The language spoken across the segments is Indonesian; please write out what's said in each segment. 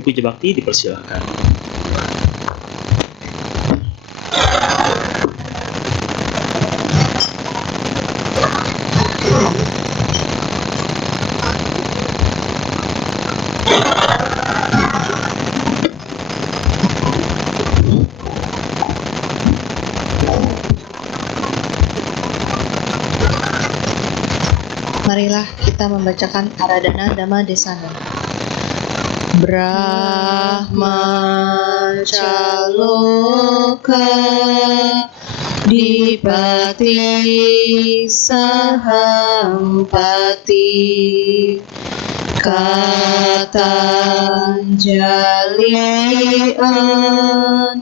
Bapak Puja Bakti dipersilakan. Marilah kita membacakan Aradhana Dhamma Desana. Brahmacaloka Dipati Sahampati Katanjalian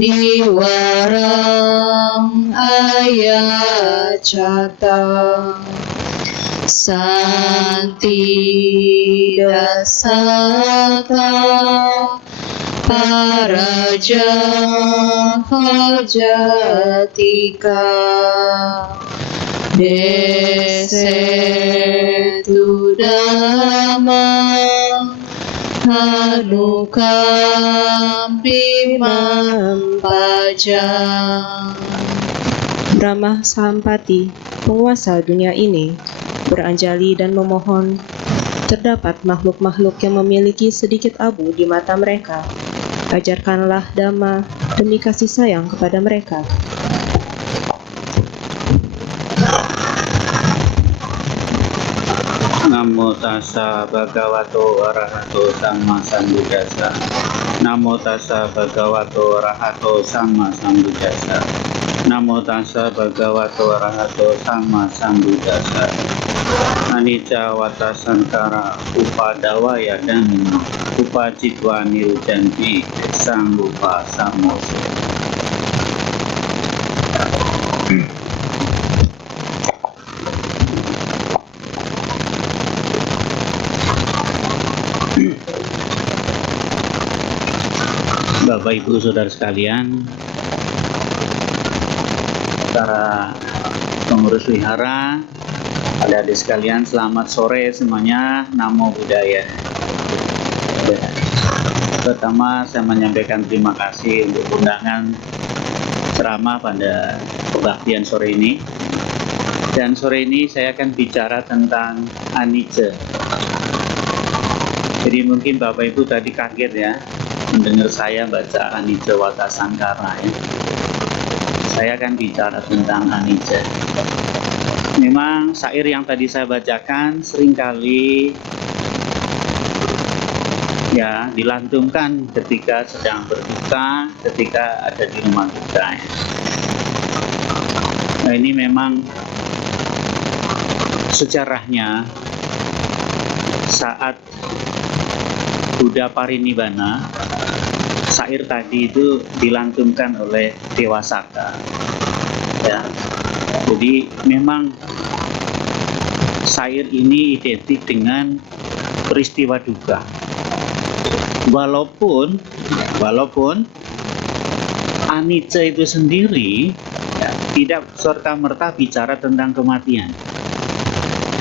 Niwaram Ayacata Santi Dasata Paraja Jatika Desetu Dhamma Hanukampi Mampajang. Brahma Sahampati, penguasa dunia ini, beranjali dan memohon, terdapat makhluk-makhluk yang memiliki sedikit abu di mata mereka. Ajarkanlah Dhamma demi kasih sayang kepada mereka. Namo tassa bhagavato arahato samma sambuddhassa. Namo tassa bhagavato arahato samma sambuddhassa. Namo tassa bhagavato arahato samma sambuddhassa. Anicca wata sankara upadawaya dhamma upacitwa nirjanti sanggupa samoso. Bapak Ibu Saudara sekalian, para pengurus wihara, adik-adik sekalian, selamat sore semuanya. Namo Buddhaya. Pertama, saya menyampaikan terima kasih untuk undangan ceramah pada kebaktian sore ini. Dan sore ini saya akan bicara tentang anicca. Jadi mungkin Bapak Ibu tadi kaget ya mendengar saya baca anicca wata sankara ya. Saya akan bicara tentang anicca. Memang syair yang tadi saya bacakan seringkali ya dilantunkan ketika sedang berduka, ketika ada di rumah duka ya. Nah, ini memang sejarahnya saat Buddha Parinibbana, syair tadi itu dilantunkan oleh Dewa Saka. Ya. Jadi memang syair ini identik dengan peristiwa duka. Walaupun anicca itu sendiri ya, tidak serta-merta bicara tentang kematian.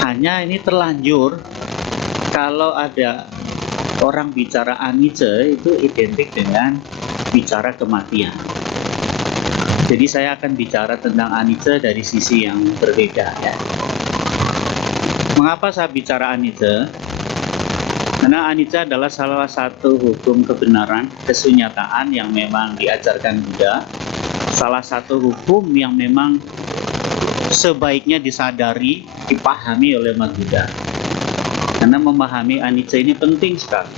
Hanya ini terlanjur kalau ada orang bicara anicca itu identik dengan bicara kematian. Jadi saya akan bicara tentang anicca dari sisi yang berbeda ya. Mengapa saya bicara anicca? Karena anicca adalah salah satu hukum kebenaran, kesunyataan yang memang diajarkan Buddha. Salah satu hukum yang memang sebaiknya disadari, dipahami oleh umat Buddha. Karena memahami anicca ini penting sekali.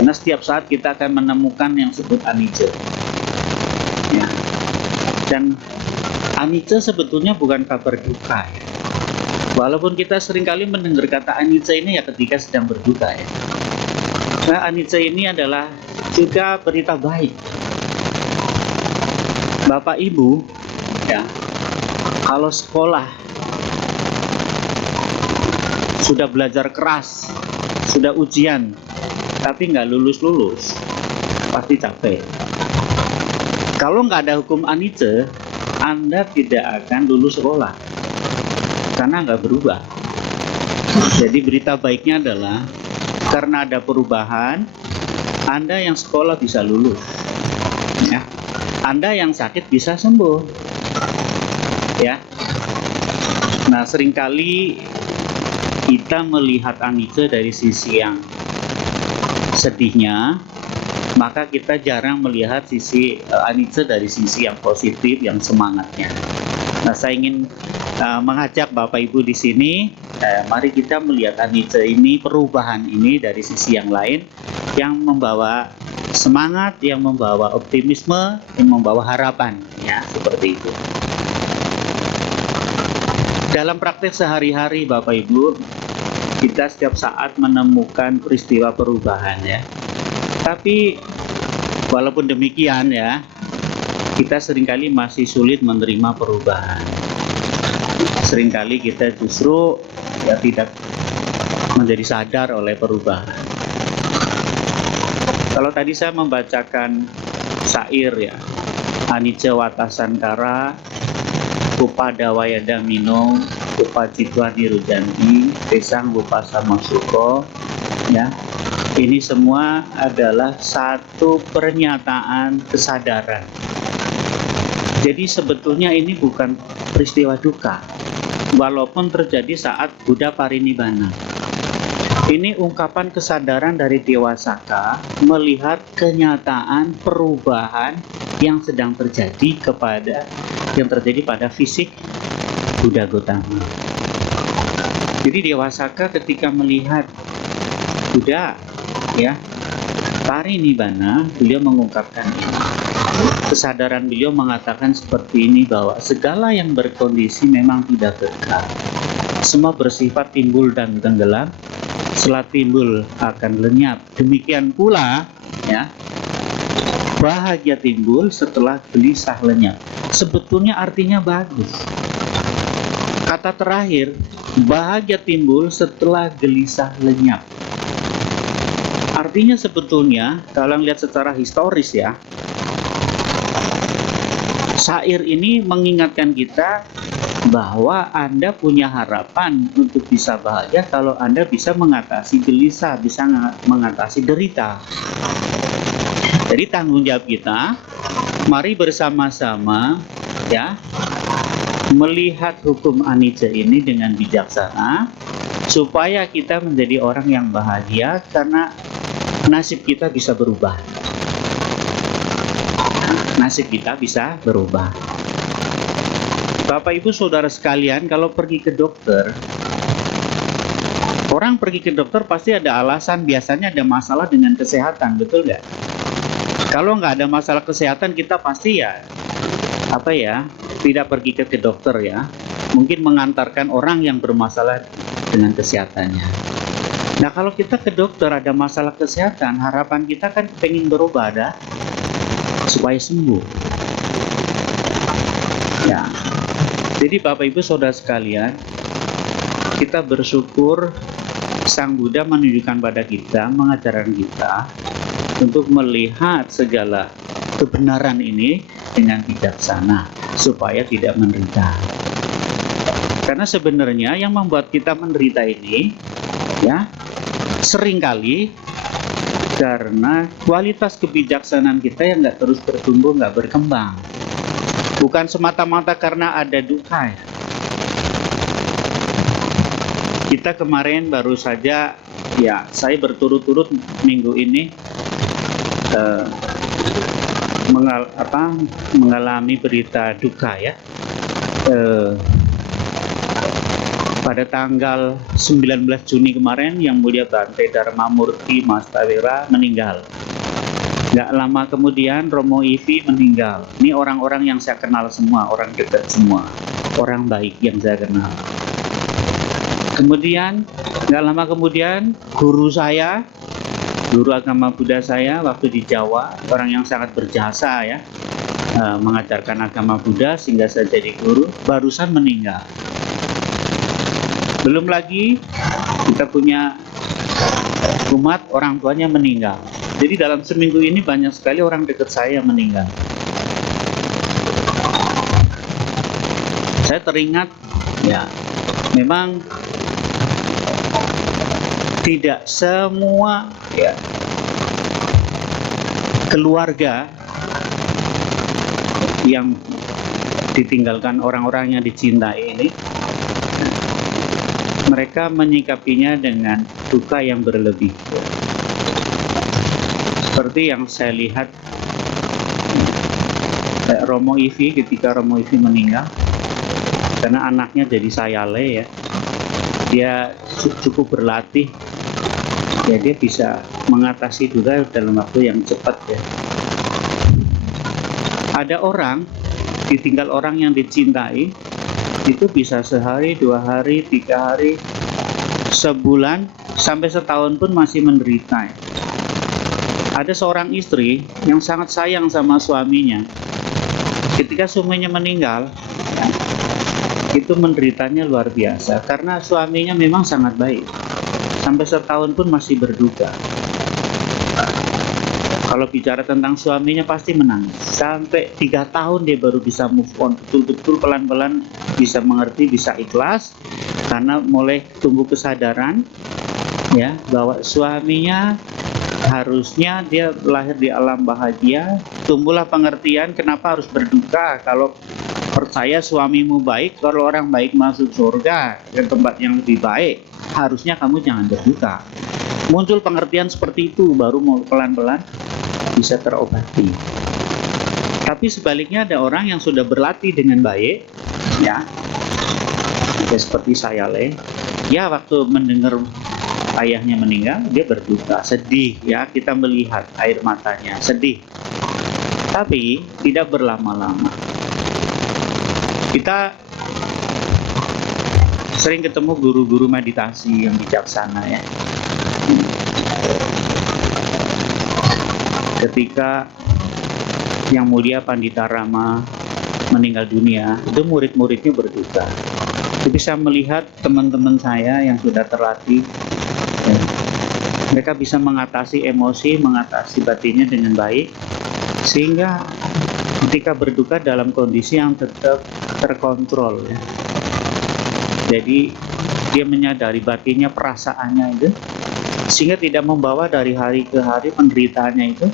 Karena setiap saat kita akan menemukan yang disebut anicca. Ya. Dan anicca sebetulnya bukan kabar duka ya. Walaupun kita seringkali mendengar kata anicca ini ya ketika sedang berduka ya. Nah, anicca ini adalah juga berita baik. Bapak Ibu ya, kalau sekolah sudah belajar keras, sudah ujian, tapi nggak lulus-lulus, pasti capek. Kalau nggak ada hukum anicca, Anda tidak akan lulus sekolah, karena nggak berubah. Jadi berita baiknya adalah, karena ada perubahan, Anda yang sekolah bisa lulus, ya. Anda yang sakit bisa sembuh, ya. Nah, seringkali kita melihat anicca dari sisi yang sedihnya, maka kita jarang melihat sisi anicca dari sisi yang positif, yang semangatnya. Nah, saya ingin mengajak Bapak Ibu di sini, mari kita melihat anicca ini, perubahan ini dari sisi yang lain, yang membawa semangat, yang membawa optimisme, yang membawa harapan, ya, seperti itu. Dalam praktek sehari-hari Bapak Ibu, kita setiap saat menemukan peristiwa perubahan, ya. Tapi walaupun demikian, ya, kita seringkali masih sulit menerima perubahan. Seringkali kita justru tidak menjadi sadar oleh perubahan. Kalau tadi saya membacakan syair, ya, anicca wata sankara, upadawaya damino, upacitwa nirujanti, tesang upasama suko, ya. Ini semua adalah satu pernyataan kesadaran. Jadi sebetulnya ini bukan peristiwa duka, walaupun terjadi saat Buddha parinibbana. Ini ungkapan kesadaran dari Dewa Saka melihat kenyataan perubahan yang sedang terjadi pada fisik Buddha Gautama. Jadi Dewa Saka ketika melihat Buddha, ya, parinibbana, beliau mengungkapkan ini. Kesadaran beliau mengatakan seperti ini, bahwa segala yang berkondisi memang tidak kekal. Semua bersifat timbul dan tenggelam, setelah timbul akan lenyap. Demikian pula, ya, bahagia timbul setelah gelisah lenyap. Sebetulnya artinya bagus. Kata terakhir, bahagia timbul setelah gelisah lenyap. Artinya sebetulnya kalau lihat secara historis, ya, syair ini mengingatkan kita bahwa Anda punya harapan untuk bisa bahagia kalau Anda bisa mengatasi gelisah, bisa mengatasi derita. Jadi tanggung jawab kita, mari bersama-sama, ya, melihat hukum anicca ini dengan bijaksana, supaya kita menjadi orang yang bahagia, karena nasib kita bisa berubah. Nasib kita bisa berubah. Bapak Ibu Saudara sekalian, kalau pergi ke dokter, orang pergi ke dokter pasti ada alasan, biasanya ada masalah dengan kesehatan, betul nggak? Kalau nggak ada masalah kesehatan, kita pasti tidak pergi ke dokter, ya. Mungkin mengantarkan orang yang bermasalah dengan kesehatannya. Nah, kalau kita ke dokter ada masalah kesehatan, harapan kita kan pengen berubah, supaya sembuh. Ya. Jadi Bapak Ibu Saudara sekalian, kita bersyukur Sang Buddha menunjukkan pada kita, mengajarkan kita untuk melihat segala kebenaran ini dengan bijaksana supaya tidak menderita. Karena sebenarnya yang membuat kita menderita ini, ya, seringkali karena kualitas kebijaksanaan kita yang nggak terus bertumbuh, nggak berkembang. Bukan semata-mata karena ada duka, ya. Kita kemarin baru saja, ya, saya berturut-turut minggu ini mengalami berita duka, ya. Pada tanggal 19 Juni kemarin, Yang Mulia Bante Dharma Murti Mas Tawera meninggal. Nggak lama kemudian Romo Ivi meninggal. Ini orang-orang yang saya kenal semua, orang dekat semua, orang baik yang saya kenal. Kemudian nggak lama kemudian guru saya, guru agama Buddha saya waktu di Jawa, orang yang sangat berjasa, ya, mengajarkan agama Buddha sehingga saya jadi guru, barusan meninggal. Belum lagi kita punya umat orang tuanya meninggal. Jadi dalam seminggu ini banyak sekali orang dekat saya yang meninggal. Saya teringat, ya, memang tidak semua, ya, keluarga yang ditinggalkan orang-orang yang dicintai ini, mereka menyikapinya dengan duka yang berlebih. Seperti yang saya lihat Romo Ivi, ketika Romo Ivi meninggal, karena anaknya jadi sayale ya, dia cukup berlatih, ya dia bisa mengatasi duka dalam waktu yang cepat ya. Ada orang ditinggal orang yang dicintai, itu bisa sehari, 2 hari, 3 hari, sebulan, sampai setahun pun masih menderita. Ada seorang istri yang sangat sayang sama suaminya. Ketika suaminya meninggal, itu menderitanya luar biasa karena suaminya memang sangat baik. Sampai setahun pun masih berduka. Kalau bicara tentang suaminya pasti menangis. Sampai 3 tahun dia baru bisa move on, betul-betul pelan-pelan bisa mengerti, bisa ikhlas, karena mulai tumbuh kesadaran ya bahwa suaminya harusnya dia lahir di alam bahagia. Tumbuhlah pengertian kenapa harus berduka. Kalau percaya suamimu baik, kalau orang baik masuk surga ke tempat yang lebih baik, harusnya kamu jangan berduka. Muncul pengertian seperti itu, baru mau pelan-pelan bisa terobati. Tapi sebaliknya ada orang yang sudah berlatih dengan baik, ya seperti saya ya waktu mendengar ayahnya meninggal, dia berduka, sedih ya, kita melihat air matanya, sedih. Tapi tidak berlama-lama. Kita sering ketemu guru-guru meditasi yang bijaksana ya. Ketika Yang Mulia Pandita Rama meninggal dunia, itu murid-muridnya berduka. Saya bisa melihat teman-teman saya yang sudah terlatih, ya, mereka bisa mengatasi emosi, mengatasi batinnya dengan baik, sehingga ketika berduka dalam kondisi yang tetap terkontrol. Ya. Jadi dia menyadari batinnya, perasaannya itu, sehingga tidak membawa dari hari ke hari penderitaannya itu.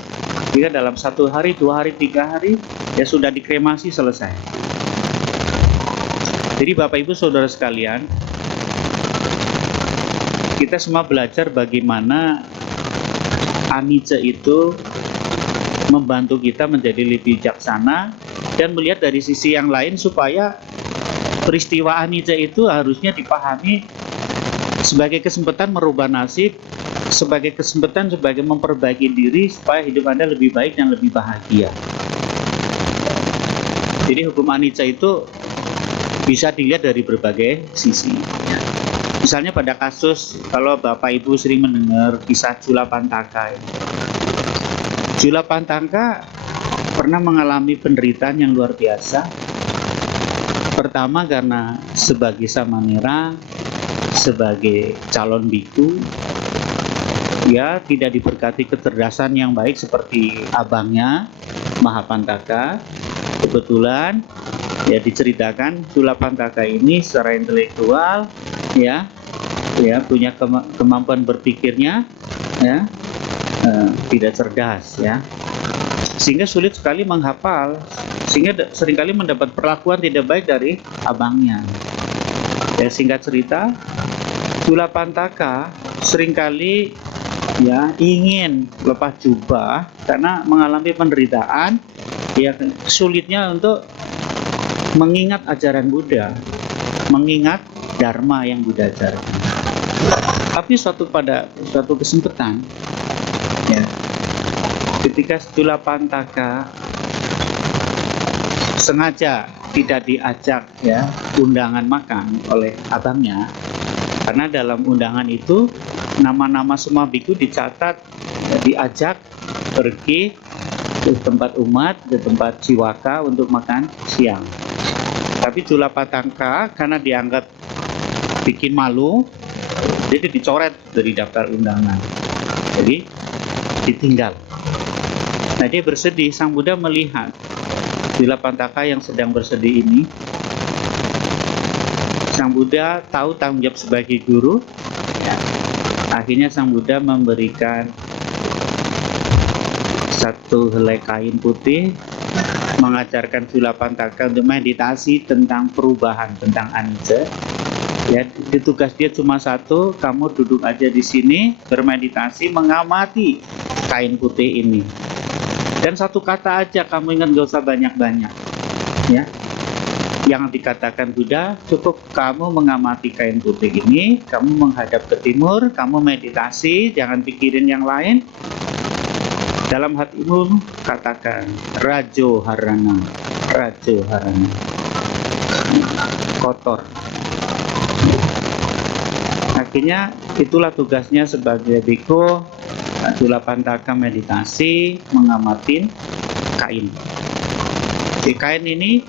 Jika dalam 1 hari, 2 hari, 3 hari, ya sudah dikremasi, selesai. Jadi Bapak Ibu Saudara sekalian, kita semua belajar bagaimana anicca itu membantu kita menjadi lebih bijaksana dan melihat dari sisi yang lain, supaya peristiwa anicca itu harusnya dipahami sebagai kesempatan merubah nasib, sebagai kesempatan sebagai memperbaiki diri supaya hidup Anda lebih baik dan lebih bahagia. Jadi hukum anicca itu bisa dilihat dari berbagai sisi. Misalnya pada kasus, kalau Bapak Ibu sering mendengar kisah Julapantaka. Julapantaka pernah mengalami penderitaan yang luar biasa. Pertama karena sebagai samanera, sebagai calon biku, ya tidak diberkati kecerdasan yang baik seperti abangnya Mahapantaka. Kebetulan ya diceritakan Julapantaka ini secara intelektual ya punya kemampuan berpikirnya ya tidak cerdas ya, sehingga sulit sekali menghafal, sehingga seringkali mendapat perlakuan tidak baik dari abangnya. Ya, singkat cerita, Julapantaka seringkali ya ingin lepas jubah karena mengalami penderitaan, ya sulitnya untuk mengingat ajaran Buddha, mengingat Dharma yang Buddha ajarkan. Tapi pada suatu kesempatan, ya, ketika Julapantaka sengaja tidak diajak ya undangan makan oleh abangnya, karena dalam undangan itu nama-nama semua biku dicatat, diajak pergi ke tempat umat, ke tempat Jiwaka untuk makan siang. Tapi Julapantaka karena dianggap bikin malu, jadi dicoret dari daftar undangan, jadi ditinggal. Nah, dia bersedih. Sang Buddha melihat Julapantaka yang sedang bersedih ini. Sang Buddha tahu tanggung jawab sebagai guru. Akhirnya Sang Buddha memberikan satu helai kain putih, mengajarkan Julapantaka untuk meditasi tentang perubahan, tentang anicca. Ya, tugas dia cuma satu, kamu duduk aja di sini, bermeditasi, mengamati kain putih ini. Dan satu kata aja, kamu ingat, gak usah banyak-banyak. Ya, yang dikatakan Buddha, cukup kamu mengamati kain putih ini, kamu menghadap ke timur, kamu meditasi, jangan pikirin yang lain. Dalam hatimu katakan Rajo Harana, Rajo Harana, kotor. Akhirnya itulah tugasnya sebagai bhikkhu. Julapantaka meditasi, mengamati kain. Di kain ini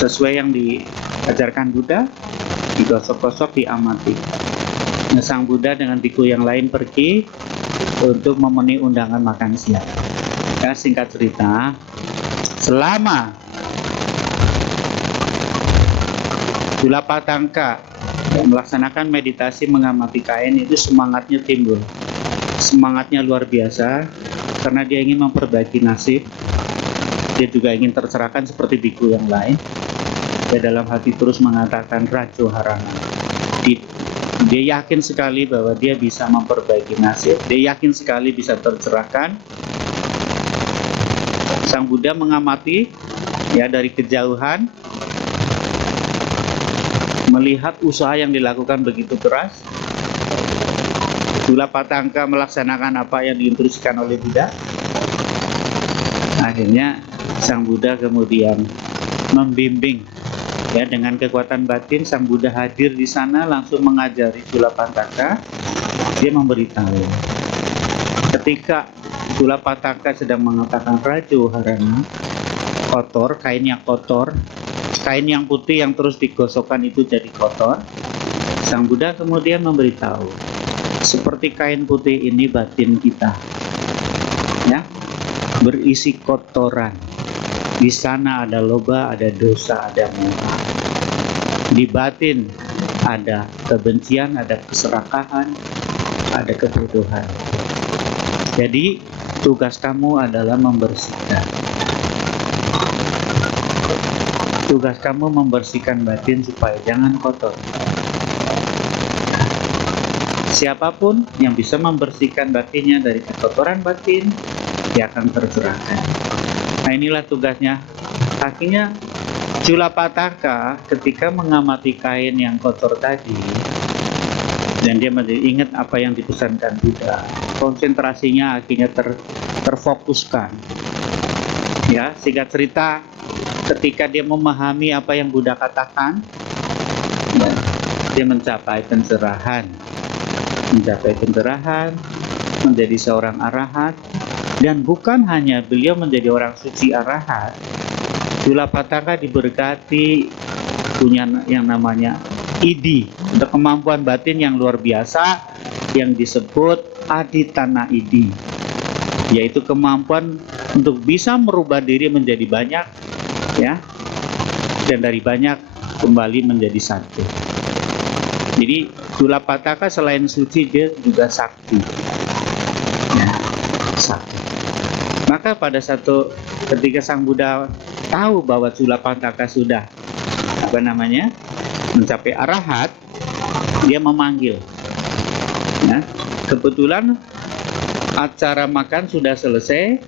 sesuai yang diajarkan Buddha, digosok-gosok, diamati. Nah, Sang Buddha dengan bhikkhu yang lain pergi untuk memenuhi undangan makan siang. Ya, singkat cerita, selama Julapantaka melaksanakan meditasi mengamati kain itu, semangatnya timbul. Semangatnya luar biasa karena dia ingin memperbaiki nasib. Dia juga ingin tercerahkan seperti bhikkhu yang lain. Dia dalam hati terus mengatakan Rajo Harana. Dia yakin sekali bahwa dia bisa memperbaiki nasib. Dia yakin sekali bisa tercerahkan. Sang Buddha mengamati ya dari kejauhan, melihat usaha yang dilakukan begitu keras. Julapantaka melaksanakan apa yang diinstruksikan oleh Buddha. Akhirnya Sang Buddha kemudian membimbing. Ya, dengan kekuatan batin Sang Buddha hadir di sana, langsung mengajari Julapantaka. Dia memberitahu ketika Julapantaka sedang mengatakan Rajo Harana, kotor, kainnya kotor, kain yang putih yang terus digosokkan itu jadi kotor. Sang Buddha kemudian memberitahu, seperti kain putih ini batin kita, ya, berisi kotoran. Di sana ada loba, ada dosa, ada moha. Di batin ada kebencian, ada keserakahan, ada kebodohan. Jadi tugas kamu adalah membersihkan. Tugas kamu membersihkan batin supaya jangan kotor. Siapapun yang bisa membersihkan batinnya dari kekotoran batin, dia akan tercerahkan. Nah, inilah tugasnya. Akhirnya Julapantaka ketika mengamati kain yang kotor tadi, dan dia ingat apa yang dipesankan Buddha, konsentrasinya akhirnya terfokuskan. Ya, singkat cerita, ketika dia memahami apa yang Buddha katakan, ya, dia mencapai pencerahan, menjadi seorang arahat. Dan bukan hanya beliau menjadi orang suci arahat, Julapantaka diberkati punya yang namanya idi, untuk kemampuan batin yang luar biasa yang disebut aditana idi, yaitu kemampuan untuk bisa merubah diri menjadi banyak, ya, dan dari banyak kembali menjadi satu. Jadi Julapantaka selain suci dia juga sakti, ya, sakti. Maka pada satu ketika Sang Buddha tahu bahwa Julapantaka sudah mencapai arahat, dia memanggil. Ya, kebetulan acara makan sudah selesai.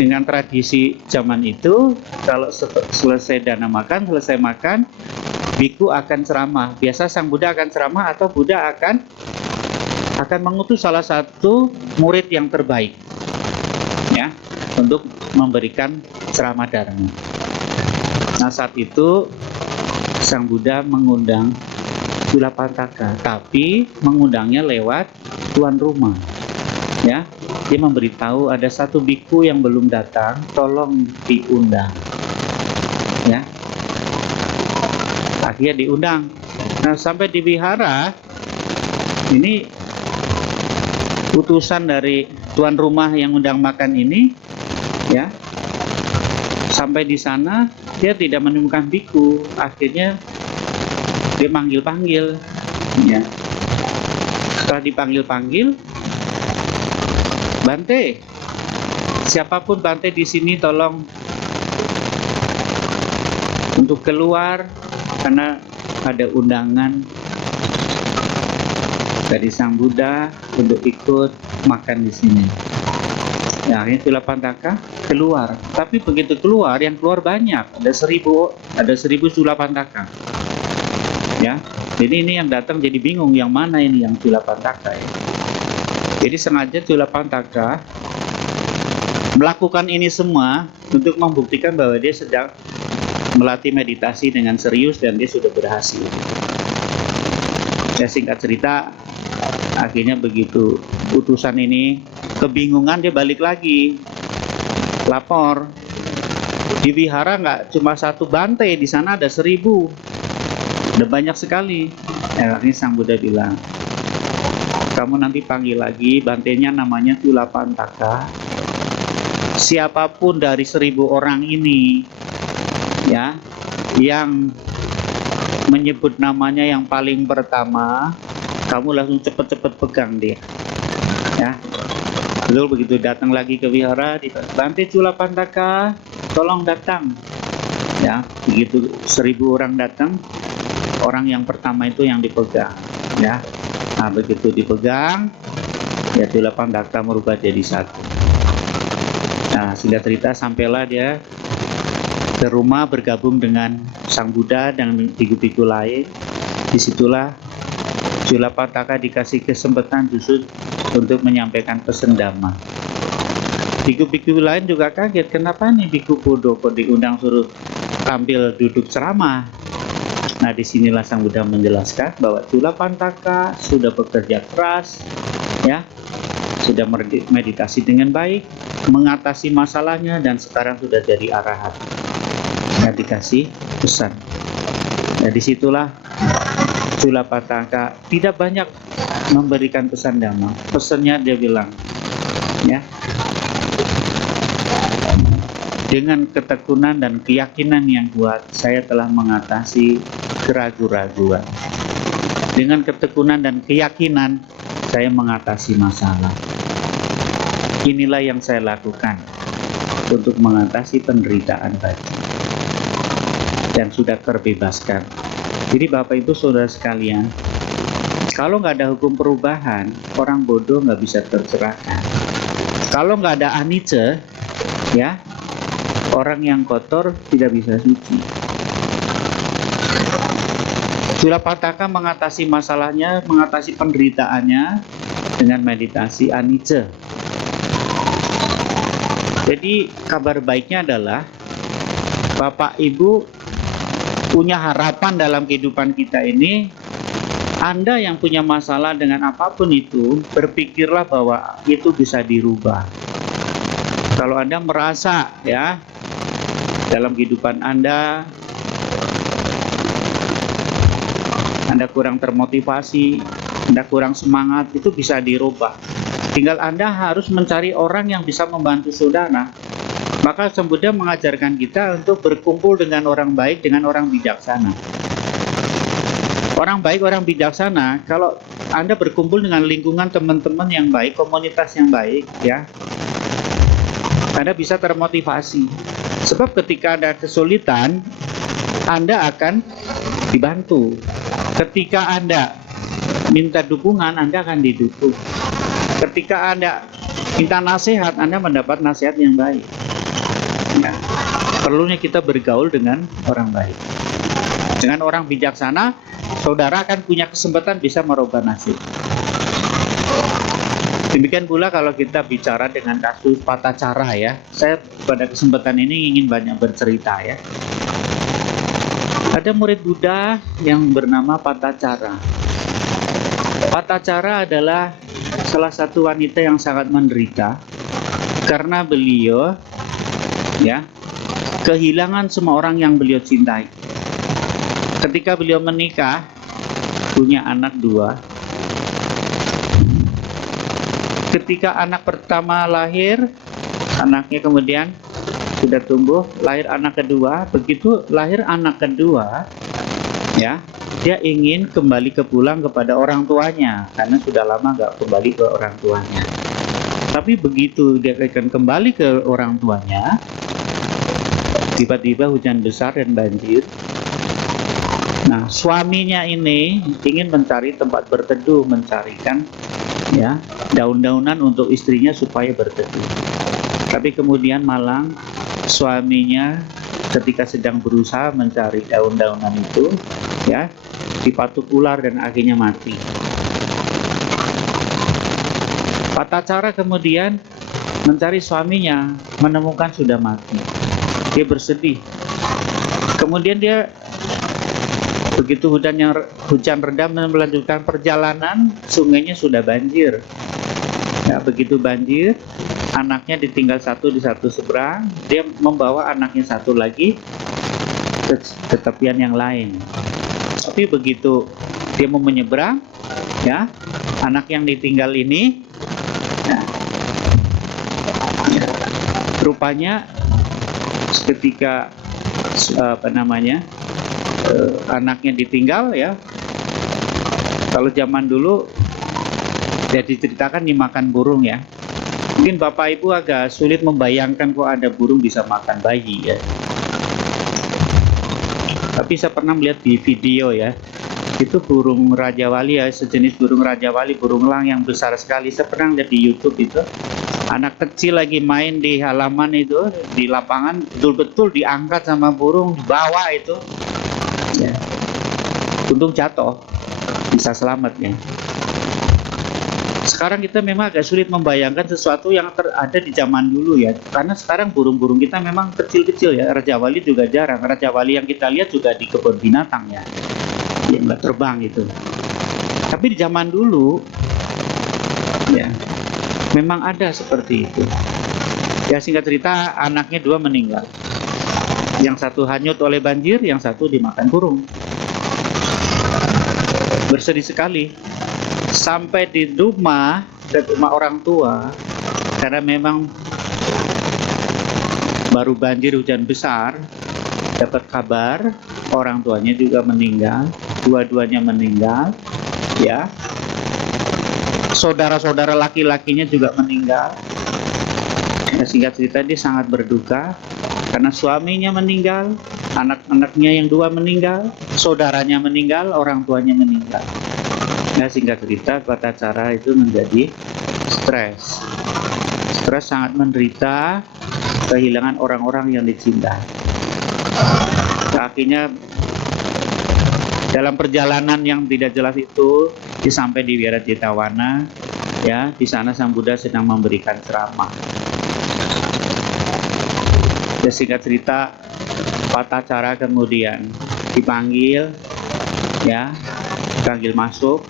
Dengan tradisi zaman itu, kalau selesai selesai makan, bhikkhu akan ceramah. Biasa Sang Buddha akan ceramah atau Buddha akan mengutus salah satu murid yang terbaik, ya, untuk memberikan ceramah dharma. Nah, saat itu Sang Buddha mengundang Julapantaka, tapi mengundangnya lewat tuan rumah. Ya, dia memberitahu ada satu bhikkhu yang belum datang, tolong diundang. Ya, akhirnya diundang. Nah, sampai di wihara ini utusan dari tuan rumah yang undang makan ini, ya, sampai di sana dia tidak menemukan bhikkhu. Akhirnya dia panggil-panggil, ya. Setelah dipanggil-panggil, Bante, Siapapun Bante di sini tolong untuk keluar karena ada undangan dari Sang Buddha untuk ikut makan di sini. Ya, ini Culapantaka keluar. Tapi begitu keluar, yang keluar banyak. Ada 1000 Culapantaka. Ya, jadi ini yang datang jadi bingung yang mana ini yang Culapantaka ya. Jadi sengaja Culapantaka melakukan ini semua untuk membuktikan bahwa dia sedang melatih meditasi dengan serius dan dia sudah berhasil. Ya, singkat cerita, akhirnya begitu utusan ini kebingungan, dia balik lagi lapor di wihara nggak cuma 1 Bante, di sana ada 1000, udah banyak sekali. Akhirnya Sang Buddha bilang, kamu nanti panggil lagi Bantenya, namanya Culapantaka. Siapapun dari 1000 orang ini ya yang menyebut namanya yang paling pertama, kamu langsung cepet-cepet pegang dia ya. Lalu begitu datang lagi ke wihara, Bante Culapantaka tolong datang ya. Begitu 1000 orang datang, orang yang pertama itu yang dipegang ya. Nah, begitu dipegang ya, Culapantaka merubah jadi 1. Nah, singkat cerita sampailah dia ke rumah bergabung dengan Sang Buddha dan biku-biku lain. Disitulah Culapantaka dikasih kesempatan justru untuk menyampaikan pesan Dhamma. Biku-biku lain juga kaget, kenapa nih biku bodoh kok diundang suruh tampil duduk ceramah. Nah, disinilah Sang Buddha menjelaskan bahwa Culapantaka sudah bekerja keras ya, sudah meditasi dengan baik, mengatasi masalahnya, dan sekarang sudah jadi arahat. Nah, dikasih pesan. Nah, disitulah Culapantaka tidak banyak memberikan pesan Dhamma. Pesannya dia bilang, ya, dengan ketekunan dan keyakinan yang kuat, saya telah mengatasi keraguan-raguan. Dengan ketekunan dan keyakinan, saya mengatasi masalah. Inilah yang saya lakukan untuk mengatasi penderitaan tadi, dan sudah terbebaskan. Jadi Bapak Ibu Saudara sekalian, kalau nggak ada hukum perubahan, orang bodoh nggak bisa tercerahkan. Kalau nggak ada anicca, ya, orang yang kotor tidak bisa suci. Culapantaka mengatasi masalahnya, mengatasi penderitaannya dengan meditasi anicca. Jadi kabar baiknya adalah Bapak Ibu punya harapan dalam kehidupan kita ini. Anda yang punya masalah dengan apapun itu, berpikirlah bahwa itu bisa dirubah. Kalau Anda merasa ya dalam kehidupan Anda kurang termotivasi, Anda kurang semangat, itu bisa dirubah. Tinggal Anda harus mencari orang yang bisa membantu saudara. Maka Sang Buddha mengajarkan kita untuk berkumpul dengan orang baik, dengan orang bijaksana. Orang baik, orang bijaksana, kalau Anda berkumpul dengan lingkungan teman-teman yang baik, komunitas yang baik, ya, Anda bisa termotivasi. Sebab ketika ada kesulitan, Anda akan dibantu. Ketika Anda minta dukungan, Anda akan didukung. Ketika Anda minta nasihat, Anda mendapat nasihat yang baik. Ya, perlunya kita bergaul dengan orang baik. Dengan orang bijaksana, saudara akan punya kesempatan bisa merubah nasib. Demikian pula kalau kita bicara dengan kasus Patacara ya. Saya pada kesempatan ini ingin banyak bercerita ya. Ada murid Buddha yang bernama Patacara. Patacara adalah salah satu wanita yang sangat menderita karena beliau ya kehilangan semua orang yang beliau cintai. Ketika beliau menikah, punya anak 2. Ketika anak pertama lahir, anaknya kemudian sudah tumbuh, lahir anak kedua. Begitu lahir anak kedua, ya, dia ingin kembali pulang kepada orang tuanya karena sudah lama nggak kembali ke orang tuanya. Tapi Tapi begitu dia akan kembali ke orang tuanya, tiba-tiba hujan besar dan banjir. Nah, suaminya ini ingin mencari tempat berteduh, mencarikan ya daun-daunan untuk istrinya supaya berteduh. Tapi kemudian malang suaminya ketika sedang berusaha mencari daun-daunan itu ya dipatuk ular dan akhirnya mati. Patacara kemudian mencari suaminya, menemukan sudah mati. Dia bersedih. Kemudian dia begitu hujan reda melanjutkan perjalanan, sungainya sudah banjir. Ya, begitu banjir, anaknya ditinggal satu di satu seberang, dia membawa anaknya satu lagi ke tepian yang lain. Tapi begitu dia mau menyeberang, ya, anak yang ditinggal ini, rupanya ketika anaknya ditinggal ya, kalau zaman dulu ya diceritakan dimakan burung ya. Mungkin Bapak Ibu agak sulit membayangkan kok ada burung bisa makan bayi ya. Tapi saya pernah melihat di video ya, itu burung Raja Wali ya, sejenis burung Raja Wali, burung elang yang besar sekali. Saya pernah lihat di YouTube itu, anak kecil lagi main di halaman itu, di lapangan, betul-betul diangkat sama burung, dibawa itu. Ya. Untung jatuh, bisa selamat ya. Sekarang kita memang agak sulit membayangkan sesuatu yang ada di zaman dulu ya, karena sekarang burung-burung kita memang kecil-kecil ya. Raja Wali juga jarang. Raja Wali yang kita lihat juga di kebun binatang ya, yang nggak terbang itu. Tapi di zaman dulu ya memang ada seperti itu ya. Singkat cerita, anaknya dua meninggal, yang satu hanyut oleh banjir, yang satu dimakan burung. Bersedih sekali. Sampai di rumah orang tua, karena memang baru banjir hujan besar, dapat kabar orang tuanya juga meninggal, dua-duanya meninggal ya. Saudara-saudara laki-lakinya juga meninggal. Ya, singkat cerita dia sangat berduka karena suaminya meninggal, anak-anaknya yang dua meninggal, saudaranya meninggal, orang tuanya meninggal. Nah, singkat cerita Patacara itu menjadi stres. Stres, sangat menderita kehilangan orang-orang yang dicintai. Akhirnya dalam perjalanan yang tidak jelas itu, sampai di Wira Citawana, ya, di sana Sang Buddha sedang memberikan ceramah. Ya, singkat cerita, Patacara kemudian dipanggil, ya, dipanggil masuk,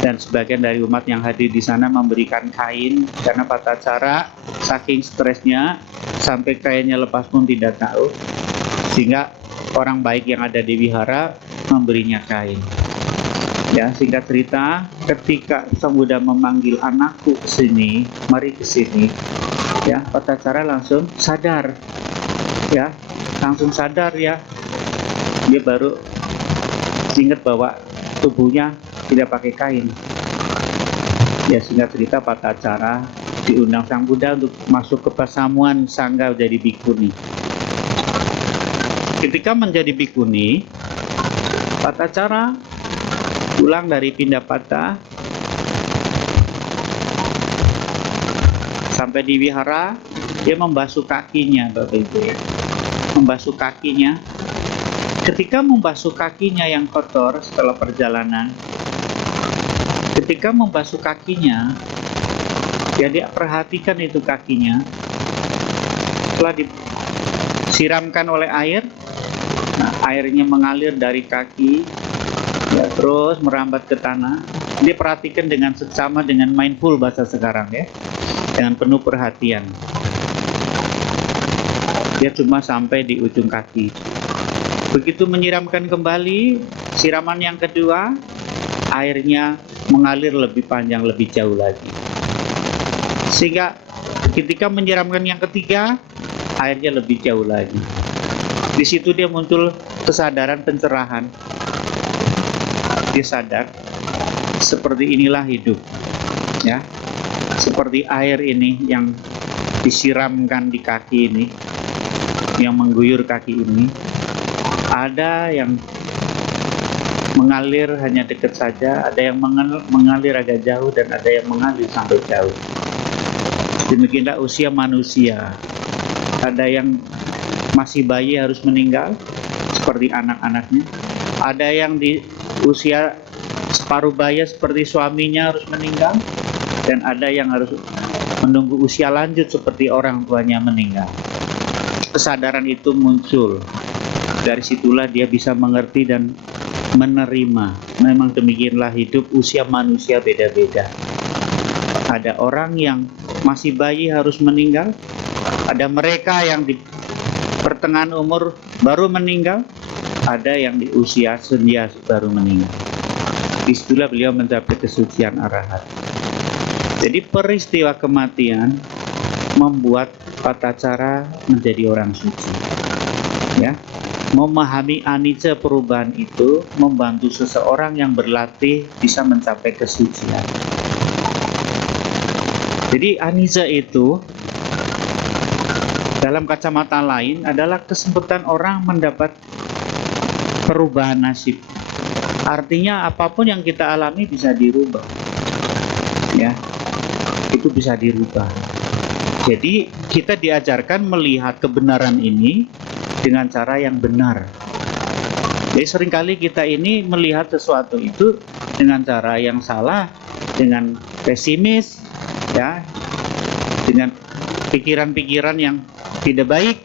dan sebagian dari umat yang hadir di sana memberikan kain karena Patacara saking stresnya sampai kainnya lepas pun tidak tahu, sehingga orang baik yang ada di wihara memberinya kain. Ya, singkat cerita, ketika Sang Buddha memanggil anakku ke sini, mari ke sini, ya, Patacara langsung sadar, ya, langsung sadar ya, dia baru ingat bahwa tubuhnya tidak pakai kain. Ya, singkat cerita Patacara diundang Sang Buddha untuk masuk ke persamuan sangga jadi bhikkhuni. Ketika menjadi bhikkhuni, Patacara pulang dari Pindapata sampai di wihara, dia membasuh kakinya, Bapak Ibu ya. Membasuh kakinya. Ketika membasuh kakinya yang kotor setelah perjalanan, ketika membasuh kakinya, ya dia perhatikan itu kakinya. Setelah disiramkan oleh air, nah, airnya mengalir dari kaki, ya, terus merambat ke tanah. Dia perhatikan dengan seksama, dengan mindful bahasa sekarang ya, dengan penuh perhatian. Dia cuma sampai di ujung kaki. Begitu menyiramkan kembali, siraman yang kedua, airnya mengalir lebih panjang, lebih jauh lagi. Sehingga ketika menyiramkan yang ketiga, airnya lebih jauh lagi. Di situ dia muncul kesadaran pencerahan. Dia sadar, seperti inilah hidup. Ya, seperti air ini yang disiramkan di kaki ini, yang mengguyur kaki ini. Ada yang mengalir hanya dekat saja, ada yang mengalir agak jauh, dan ada yang mengalir sampai jauh. Demikianlah usia manusia. Ada yang masih bayi harus meninggal, seperti anak-anaknya. Ada yang di usia separuh baya seperti suaminya harus meninggal, dan ada yang harus menunggu usia lanjut seperti orang tuanya meninggal. Kesadaran itu muncul. Dari situlah dia bisa mengerti dan menerima. Memang demikianlah hidup usia manusia beda-beda. Ada orang yang masih bayi harus meninggal, ada mereka yang di pertengahan umur baru meninggal, ada yang di usia senja baru meninggal. Disitulah beliau mencapai kesucian arahat. Jadi peristiwa kematian membuat tata cara menjadi orang suci. Ya, memahami anicca perubahan itu membantu seseorang yang berlatih bisa mencapai kesucian. Jadi anicca itu dalam kacamata lain adalah kesempatan orang mendapat perubahan nasib. Artinya apapun yang kita alami bisa dirubah. Ya, itu bisa dirubah. Jadi kita diajarkan melihat kebenaran ini dengan cara yang benar. Jadi seringkali kita ini melihat sesuatu itu dengan cara yang salah, dengan pesimis, ya, dengan pikiran-pikiran yang tidak baik,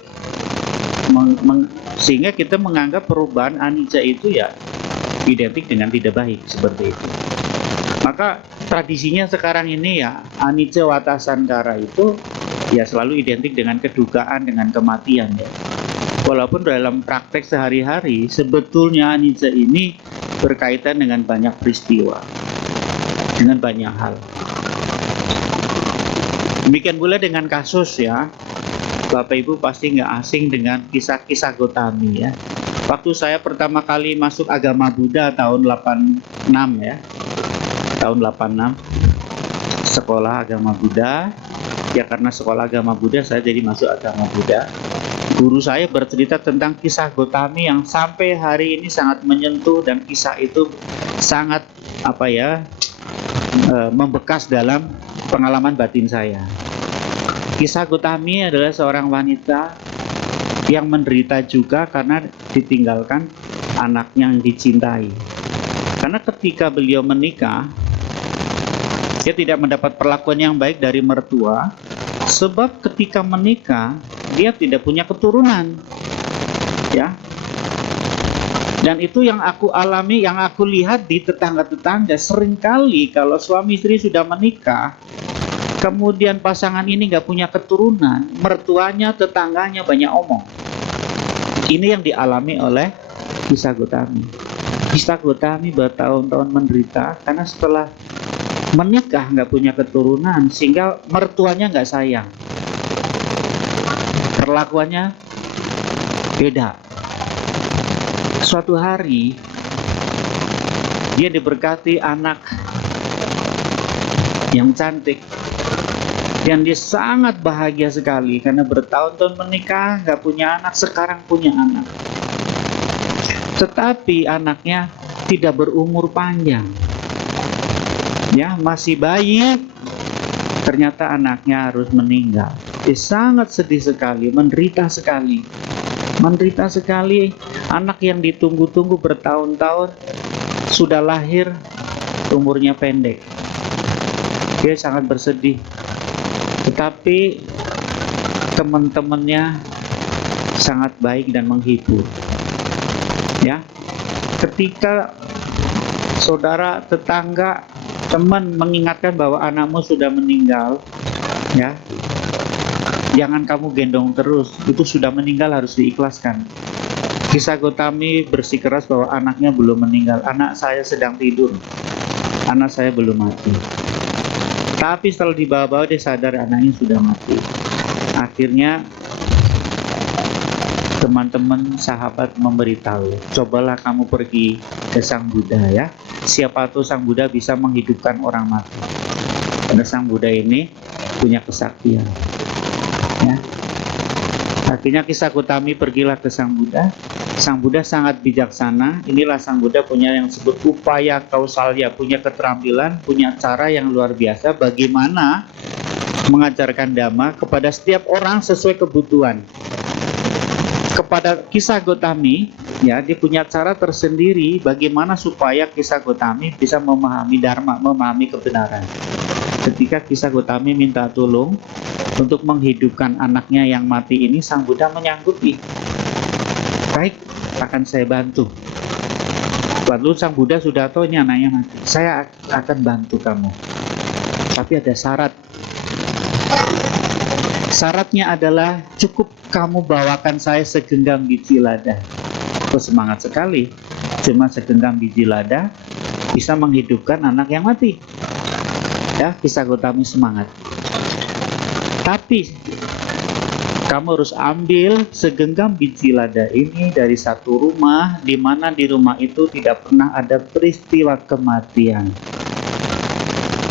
sehingga kita menganggap perubahan anicca itu ya identik dengan tidak baik, seperti itu. Maka tradisinya sekarang ini ya anicca wata sankara itu ya selalu identik dengan kedukaan, dengan kematian, ya. Walaupun dalam praktek sehari-hari sebetulnya anicca ini berkaitan dengan banyak peristiwa, dengan banyak hal. Demikian pula dengan kasus, ya. Bapak Ibu pasti nggak asing dengan kisah-kisah Gotami, ya. Waktu saya pertama kali masuk agama Buddha tahun 86, ya. Tahun 86 sekolah agama Buddha. Ya karena sekolah agama Buddha saya jadi masuk agama Buddha. Guru saya bercerita tentang kisah Gotami yang sampai hari ini sangat menyentuh, dan kisah itu sangat membekas dalam pengalaman batin saya. Kisah Gotami adalah seorang wanita yang menderita juga karena ditinggalkan anaknya yang dicintai. Karena ketika beliau menikah, dia tidak mendapat perlakuan yang baik dari mertua, sebab ketika menikah dia tidak punya keturunan, ya. Dan itu yang aku alami, yang aku lihat di tetangga-tetangga. Seringkali kalau suami istri sudah menikah, kemudian pasangan ini nggak punya keturunan, mertuanya, tetangganya banyak omong. Ini yang dialami oleh kisah Gotami. Kisah Gotami bertahun-tahun menderita karena setelah menikah nggak punya keturunan, sehingga mertuanya nggak sayang. Perlakuannya beda. Suatu hari dia diberkati anak yang cantik, dan dia sangat bahagia sekali karena bertahun-tahun menikah nggak punya anak, sekarang punya anak. Tetapi anaknya tidak berumur panjang, ya, masih bayi. Ternyata anaknya harus meninggal. Dia sangat sedih sekali, menderita sekali. Menderita sekali, anak yang ditunggu-tunggu bertahun-tahun sudah lahir, umurnya pendek. Dia sangat bersedih. Tetapi teman-temannya sangat baik dan menghibur. Ya. Ketika saudara, tetangga, teman mengingatkan bahwa anakmu sudah meninggal, ya, jangan kamu gendong terus, itu sudah meninggal, harus diikhlaskan. Kisah Gotami bersikeras bahwa anaknya belum meninggal. Anak saya sedang tidur, anak saya belum mati. Tapi setelah dibawa-bawa dia sadar anaknya sudah mati. Akhirnya teman-teman sahabat memberitahu, cobalah kamu pergi ke Sang Buddha, ya. Siapa tahu Sang Buddha bisa menghidupkan orang mati. Karena Sang Buddha ini punya kesaktian. Ya. Akhirnya Kisah Gotami pergilah ke Sang Buddha. Sang Buddha sangat bijaksana. Inilah Sang Buddha punya yang disebut upaya kausalya, punya keterampilan, punya cara yang luar biasa bagaimana mengajarkan dhamma kepada setiap orang sesuai kebutuhan. Kepada Kisah Gotami, ya, dia punya cara tersendiri bagaimana supaya Kisah Gotami bisa memahami dharma, memahami kebenaran. Ketika Kisah Gotami minta tolong untuk menghidupkan anaknya yang mati ini, Sang Buddha menyanggupi. Baik, akan saya bantu. Lalu Sang Buddha sudah tahu ini anaknya mati. Saya akan bantu kamu. Tapi ada syarat. Syaratnya adalah cukup kamu bawakan saya segenggam biji lada. Oh, semangat sekali. Cuma segenggam biji lada bisa menghidupkan anak yang mati. Ya, Kisah Gotami semangat. Tapi kamu harus ambil segenggam biji lada ini dari satu rumah, di mana di rumah itu tidak pernah ada peristiwa kematian.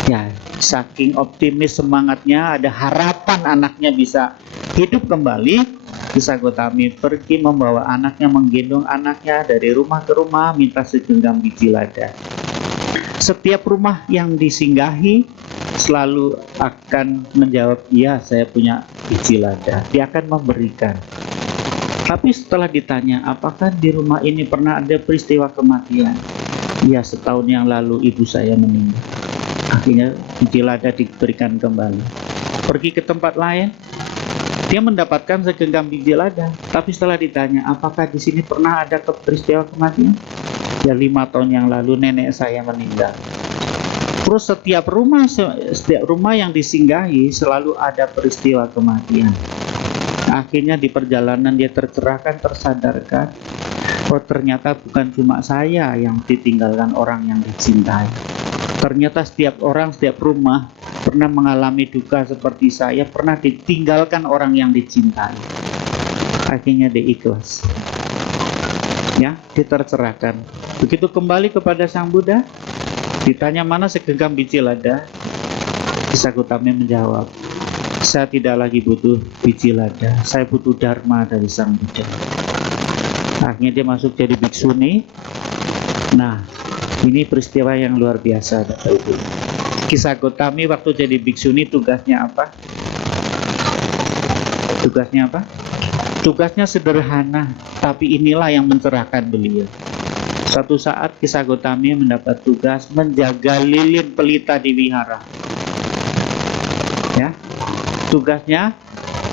Ya, saking optimis semangatnya, ada harapan anaknya bisa hidup kembali. Kisah Gotami pergi membawa anaknya, menggendong anaknya dari rumah ke rumah, minta segenggam biji lada. Setiap rumah yang disinggahi selalu akan menjawab, iya saya punya biji lada. Dia akan memberikan. Tapi setelah ditanya, apakah di rumah ini pernah ada peristiwa kematian? Iya, setahun yang lalu ibu saya meninggal. Akhirnya biji lada diberikan kembali. Pergi ke tempat lain, dia mendapatkan segenggam biji lada. Tapi setelah ditanya, apakah di sini pernah ada peristiwa kematian? Ya, 5 tahun yang lalu nenek saya meninggal. Terus setiap rumah yang disinggahi selalu ada peristiwa kematian. Akhirnya di perjalanan dia tercerahkan, tersadarkan, oh ternyata bukan cuma saya yang ditinggalkan orang yang dicintai. Ternyata setiap orang, setiap rumah pernah mengalami duka seperti saya, pernah ditinggalkan orang yang dicintai. Akhirnya dia ikhlas. Ya, dia tercerahkan. Begitu kembali kepada Sang Buddha, ditanya mana segenggam biji lada, Kisah Gotami menjawab, saya tidak lagi butuh biji lada, saya butuh dharma dari Sang Buddha. Akhirnya dia masuk jadi bhiksuni. Nah, ini peristiwa yang luar biasa, Bapak Ibu. Kisah Gotami waktu jadi bhiksuni tugasnya apa? Tugasnya apa? Tugasnya sederhana, tapi inilah yang mencerahkan beliau. Suatu saat Kisah Gotami mendapat tugas menjaga lilin pelita di wihara. Ya, tugasnya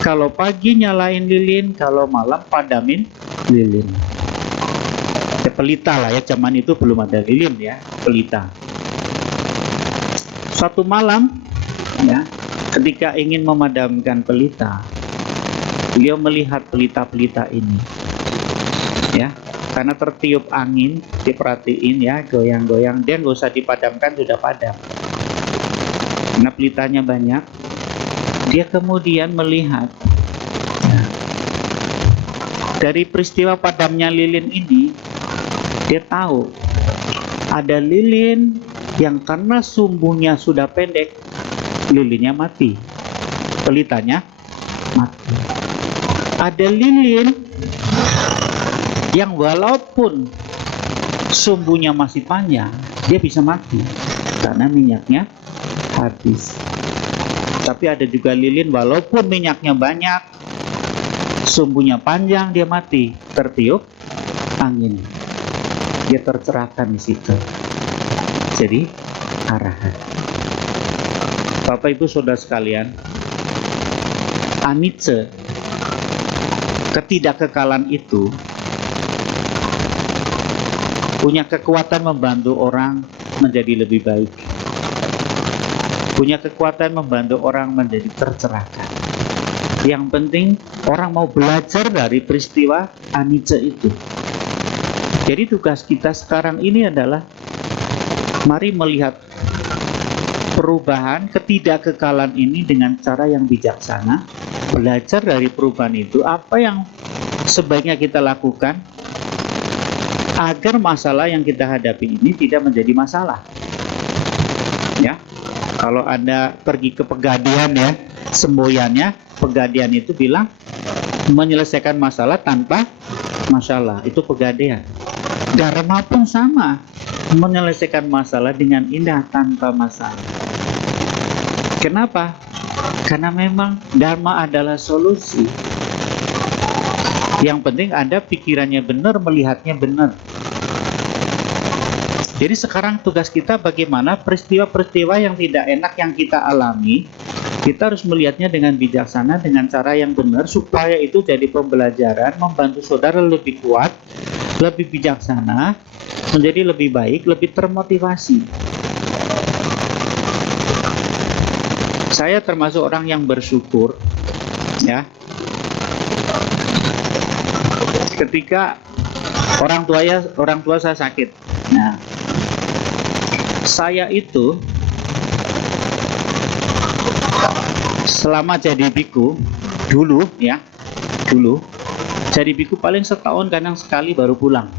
kalau pagi nyalain lilin, kalau malam padamin lilin. Ya, pelita lah ya, zaman itu belum ada lilin ya, pelita. Suatu malam, ya, ketika ingin memadamkan pelita, beliau melihat pelita-pelita ini, ya. Karena tertiup angin, diperhatiin ya, goyang-goyang, dia nggak usah dipadamkan, sudah padam. Karena pelitanya banyak, dia kemudian melihat, ya, dari peristiwa padamnya lilin ini, dia tahu ada lilin yang karena sumbunya sudah pendek, lilinnya mati, pelitanya mati. Ada lilin yang walaupun sumbunya masih panjang, dia bisa mati karena minyaknya habis. Tapi ada juga lilin walaupun minyaknya banyak, sumbunya panjang, dia mati tertiup angin. Dia tercerahkan di situ. Jadi arahan. Bapak Ibu Saudara sekalian, anicca, ketidakkekalan itu punya kekuatan membantu orang menjadi lebih baik. Punya kekuatan membantu orang menjadi tercerahkan. Yang penting orang mau belajar dari peristiwa anicca itu. Jadi tugas kita sekarang ini adalah mari melihat perubahan ketidakkekalan ini dengan cara yang bijaksana. Belajar dari perubahan itu, apa yang sebaiknya kita lakukan agar masalah yang kita hadapi ini tidak menjadi masalah. Ya. Kalau Anda pergi ke Pegadaian ya, semboyannya Pegadaian itu bilang menyelesaikan masalah tanpa masalah, itu Pegadaian. Dharma pun sama, menyelesaikan masalah dengan indah tanpa masalah. Kenapa? Karena memang Dharma adalah solusi. Yang penting Anda pikirannya benar, melihatnya benar. Jadi sekarang tugas kita bagaimana peristiwa-peristiwa yang tidak enak yang kita alami, kita harus melihatnya dengan bijaksana, dengan cara yang benar, supaya itu jadi pembelajaran, membantu saudara lebih kuat, lebih bijaksana, menjadi lebih baik, lebih termotivasi. Saya termasuk orang yang bersyukur, ya. Ketika orang tua saya sakit, nah, saya itu selama jadi biku dulu jadi biku paling setahun kadang sekali baru pulang,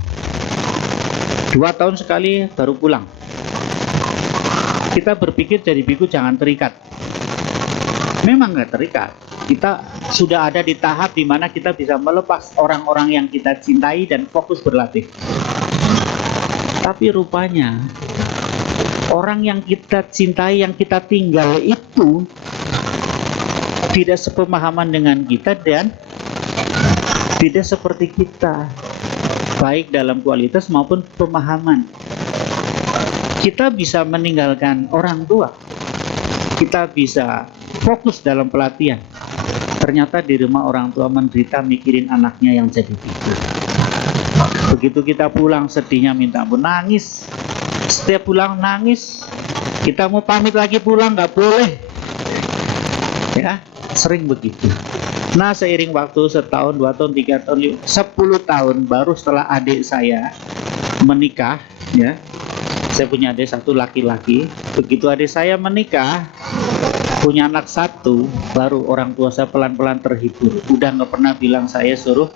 2 tahun sekali baru pulang. Kita berpikir jadi biku jangan terikat, memang nggak terikat. Kita sudah ada di tahap di mana kita bisa melepas orang-orang yang kita cintai dan fokus berlatih. Tapi rupanya orang yang kita cintai, yang kita tinggal itu tidak sepemahaman dengan kita dan tidak seperti kita, baik dalam kualitas maupun pemahaman. Kita bisa meninggalkan orang tua, kita bisa fokus dalam pelatihan. Ternyata di rumah orang tua menderita mikirin anaknya yang jadi pikir. Begitu kita pulang sedihnya minta ampun, nangis. Setiap pulang nangis. Kita mau pamit lagi pulang nggak boleh. Ya, sering begitu. Nah, seiring waktu setahun, 2 tahun, 3 tahun, 10 tahun baru setelah adik saya menikah, ya. Saya punya adik satu laki-laki. Begitu adik saya menikah, punya anak satu, baru orang tua saya pelan-pelan terhibur. Udah nggak pernah bilang saya suruh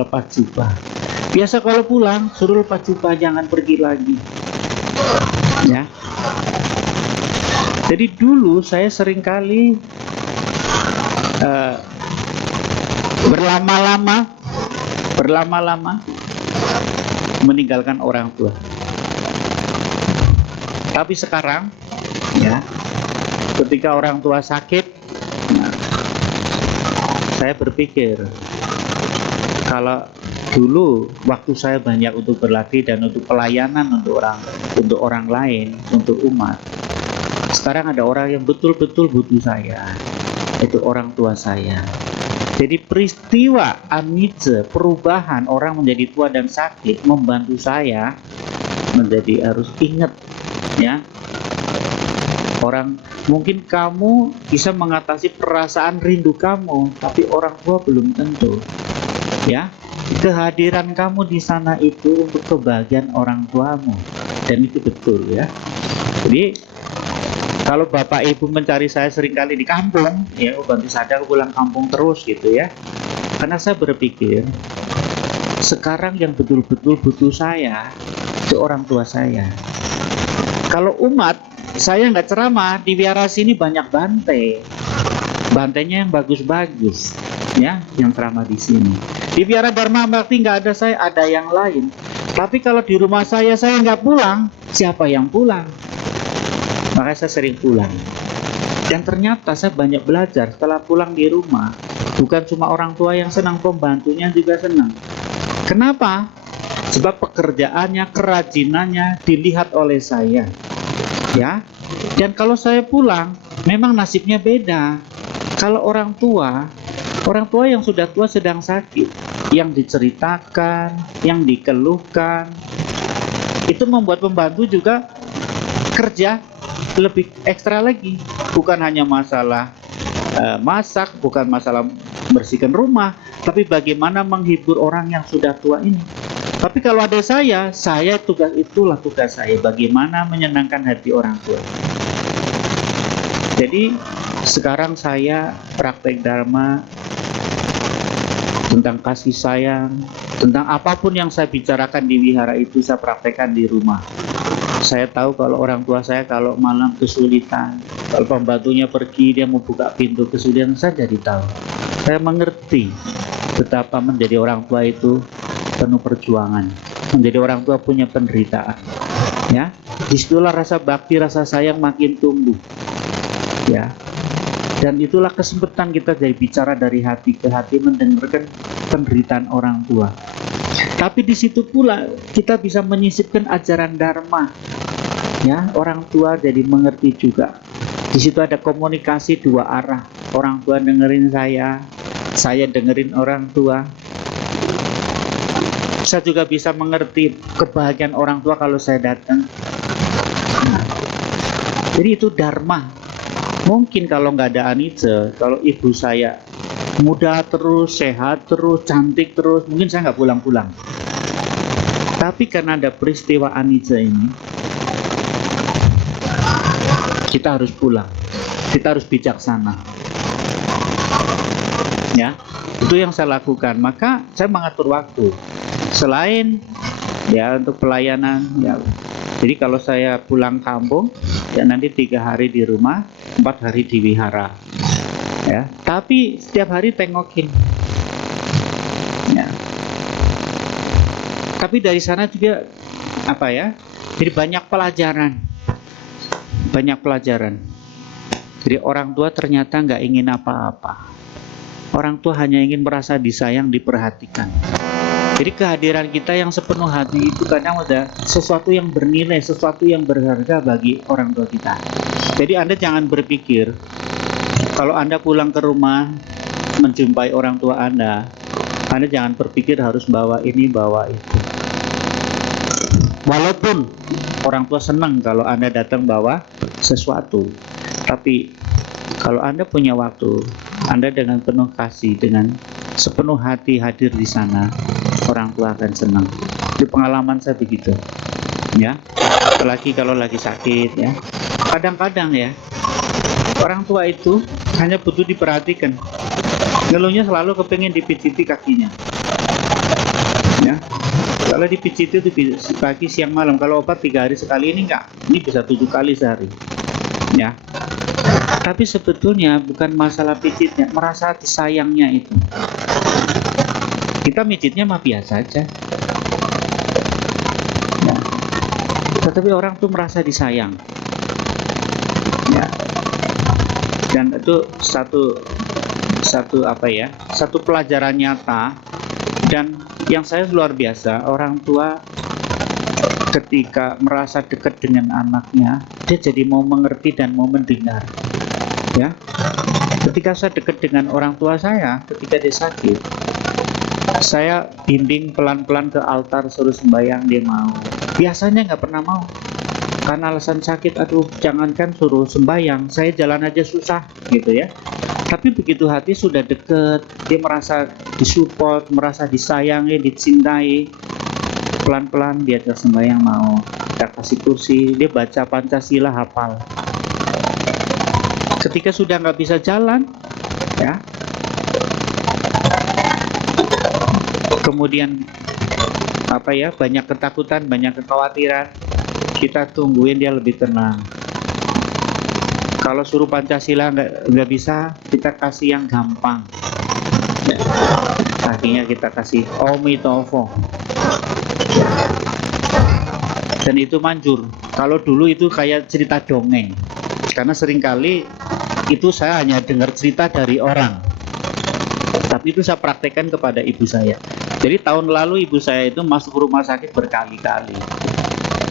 lepas jubah. Biasa kalau pulang suruh lepas jubah, jangan pergi lagi. Ya. Jadi dulu saya seringkali berlama-lama meninggalkan orang tua. Tapi sekarang, ya, ketika orang tua sakit, nah, saya berpikir kalau dulu waktu saya banyak untuk berlatih dan untuk pelayanan untuk orang lain, untuk umat. Sekarang ada orang yang betul-betul butuh saya, itu orang tua saya. Jadi peristiwa anicca, perubahan orang menjadi tua dan sakit, membantu saya menjadi harus ingat, ya. Orang mungkin kamu bisa mengatasi perasaan rindu kamu, tapi orang tua belum tentu. Ya, kehadiran kamu di sana itu untuk kebahagiaan orang tuamu, dan itu betul, ya. Jadi kalau bapak ibu mencari saya seringkali di kampung, ya, ganti sadar pulang kampung terus gitu, ya. Karena saya berpikir sekarang yang betul-betul butuh saya itu orang tua saya. Kalau umat, saya nggak ceramah di wihara sini, banyak bantainya yang bagus-bagus, ya, yang ceramah di sini. Di wihara Dharma Bakti nggak ada saya, ada yang lain. Tapi kalau di rumah saya nggak pulang, siapa yang pulang? Makanya saya sering pulang. Dan ternyata saya banyak belajar setelah pulang di rumah. Bukan cuma orang tua yang senang, pembantunya juga senang. Kenapa? Sebab pekerjaannya, kerajinannya dilihat oleh saya. Ya. Dan kalau saya pulang, memang nasibnya beda. Kalau orang tua yang sudah tua sedang sakit, yang diceritakan, yang dikeluhkan, itu membuat pembantu juga kerja lebih ekstra lagi. Bukan hanya masalah masak, bukan masalah bersihkan rumah, tapi bagaimana menghibur orang yang sudah tua ini. Tapi kalau ada saya itulah tugas saya, bagaimana menyenangkan hati orang tua. Jadi sekarang saya praktek Dharma tentang kasih sayang, tentang apapun yang saya bicarakan di wihara itu saya praktekkan di rumah. Saya tahu kalau orang tua saya kalau malam kesulitan, kalau pembantunya pergi dia mau buka pintu kesulitan, saya jadi tahu. Saya mengerti betapa menjadi orang tua itu penuh perjuangan. Menjadi orang tua punya penderitaan. Ya, disitulah rasa bakti, rasa sayang makin tumbuh. Ya, dan itulah kesempatan kita jadi bicara dari hati ke hati, mendengarkan penderitaan orang tua. Tapi di situ pula kita bisa menyisipkan ajaran dharma. Ya, orang tua jadi mengerti juga. Di situ ada komunikasi dua arah. Orang tua dengerin saya dengerin orang tua. Saya juga bisa mengerti kebahagiaan orang tua kalau saya datang. Jadi itu dharma. Mungkin kalau nggak ada anicca, kalau ibu saya muda terus, sehat terus, cantik terus, mungkin saya nggak pulang-pulang. Tapi karena ada peristiwa anicca ini, kita harus pulang. Kita harus bijaksana. Ya, itu yang saya lakukan. Maka saya mengatur waktu. Selain ya untuk pelayanan, ya. Jadi kalau saya pulang kampung, ya nanti 3 hari di rumah, 4 hari di wihara. Ya, tapi setiap hari tengokin. Ya. Tapi dari sana juga apa ya? Jadi banyak pelajaran. Jadi orang tua ternyata nggak ingin apa-apa. Orang tua hanya ingin merasa disayang, diperhatikan. Jadi kehadiran kita yang sepenuh hati itu kadang ada sesuatu yang bernilai, sesuatu yang berharga bagi orang tua kita. Jadi Anda jangan berpikir kalau Anda pulang ke rumah menjumpai orang tua Anda jangan berpikir harus bawa ini, bawa itu. Walaupun orang tua senang kalau Anda datang bawa sesuatu, tapi kalau Anda punya waktu, Anda dengan penuh kasih, dengan sepenuh hati hadir di sana, orang tua akan senang. Di pengalaman saya begitu, ya. Apalagi kalau lagi sakit, ya. Kadang-kadang ya, orang tua itu hanya butuh diperhatikan. Ngeluhnya selalu kepingin dipijiti kakinya. Ya. Kalau dipijiti itu pagi, siang, malam. Kalau obat 3 hari sekali ini enggak. Ini bisa 7 kali sehari. Ya. Tapi sebetulnya bukan masalah pijitnya, merasa disayangnya itu. Kita mijitnya mah biasa aja. Ya. Tetapi orang tuh merasa disayang. Ya. Dan itu satu pelajaran nyata. Dan yang saya luar biasa, orang tua ketika merasa dekat dengan anaknya, dia jadi mau mengerti dan mau mendengar. Ya, ketika saya dekat dengan orang tua saya, ketika dia sakit, saya bimbing pelan-pelan ke altar suruh sembahyang, dia mau. Biasanya nggak pernah mau, karena alasan sakit. Aduh, jangankan suruh sembahyang, saya jalan aja susah, gitu ya. Tapi begitu hati sudah deket, dia merasa disupport, merasa disayangi, dicintai. Pelan-pelan dia ke sembahyang mau. Kita kasih kursi, dia baca Pancasila hafal. Ketika sudah nggak bisa jalan, ya, kemudian banyak ketakutan, banyak kekhawatiran, kita tungguin dia lebih tenang. Kalau suruh Pancasila nggak bisa, kita kasih yang gampang. Ya. Akhirnya kita kasih Omitofo. Dan itu manjur. Kalau dulu itu kayak cerita dongeng. Karena seringkali itu saya hanya dengar cerita dari orang. Tapi itu saya praktekkan kepada ibu saya. Jadi tahun lalu ibu saya itu masuk rumah sakit berkali-kali.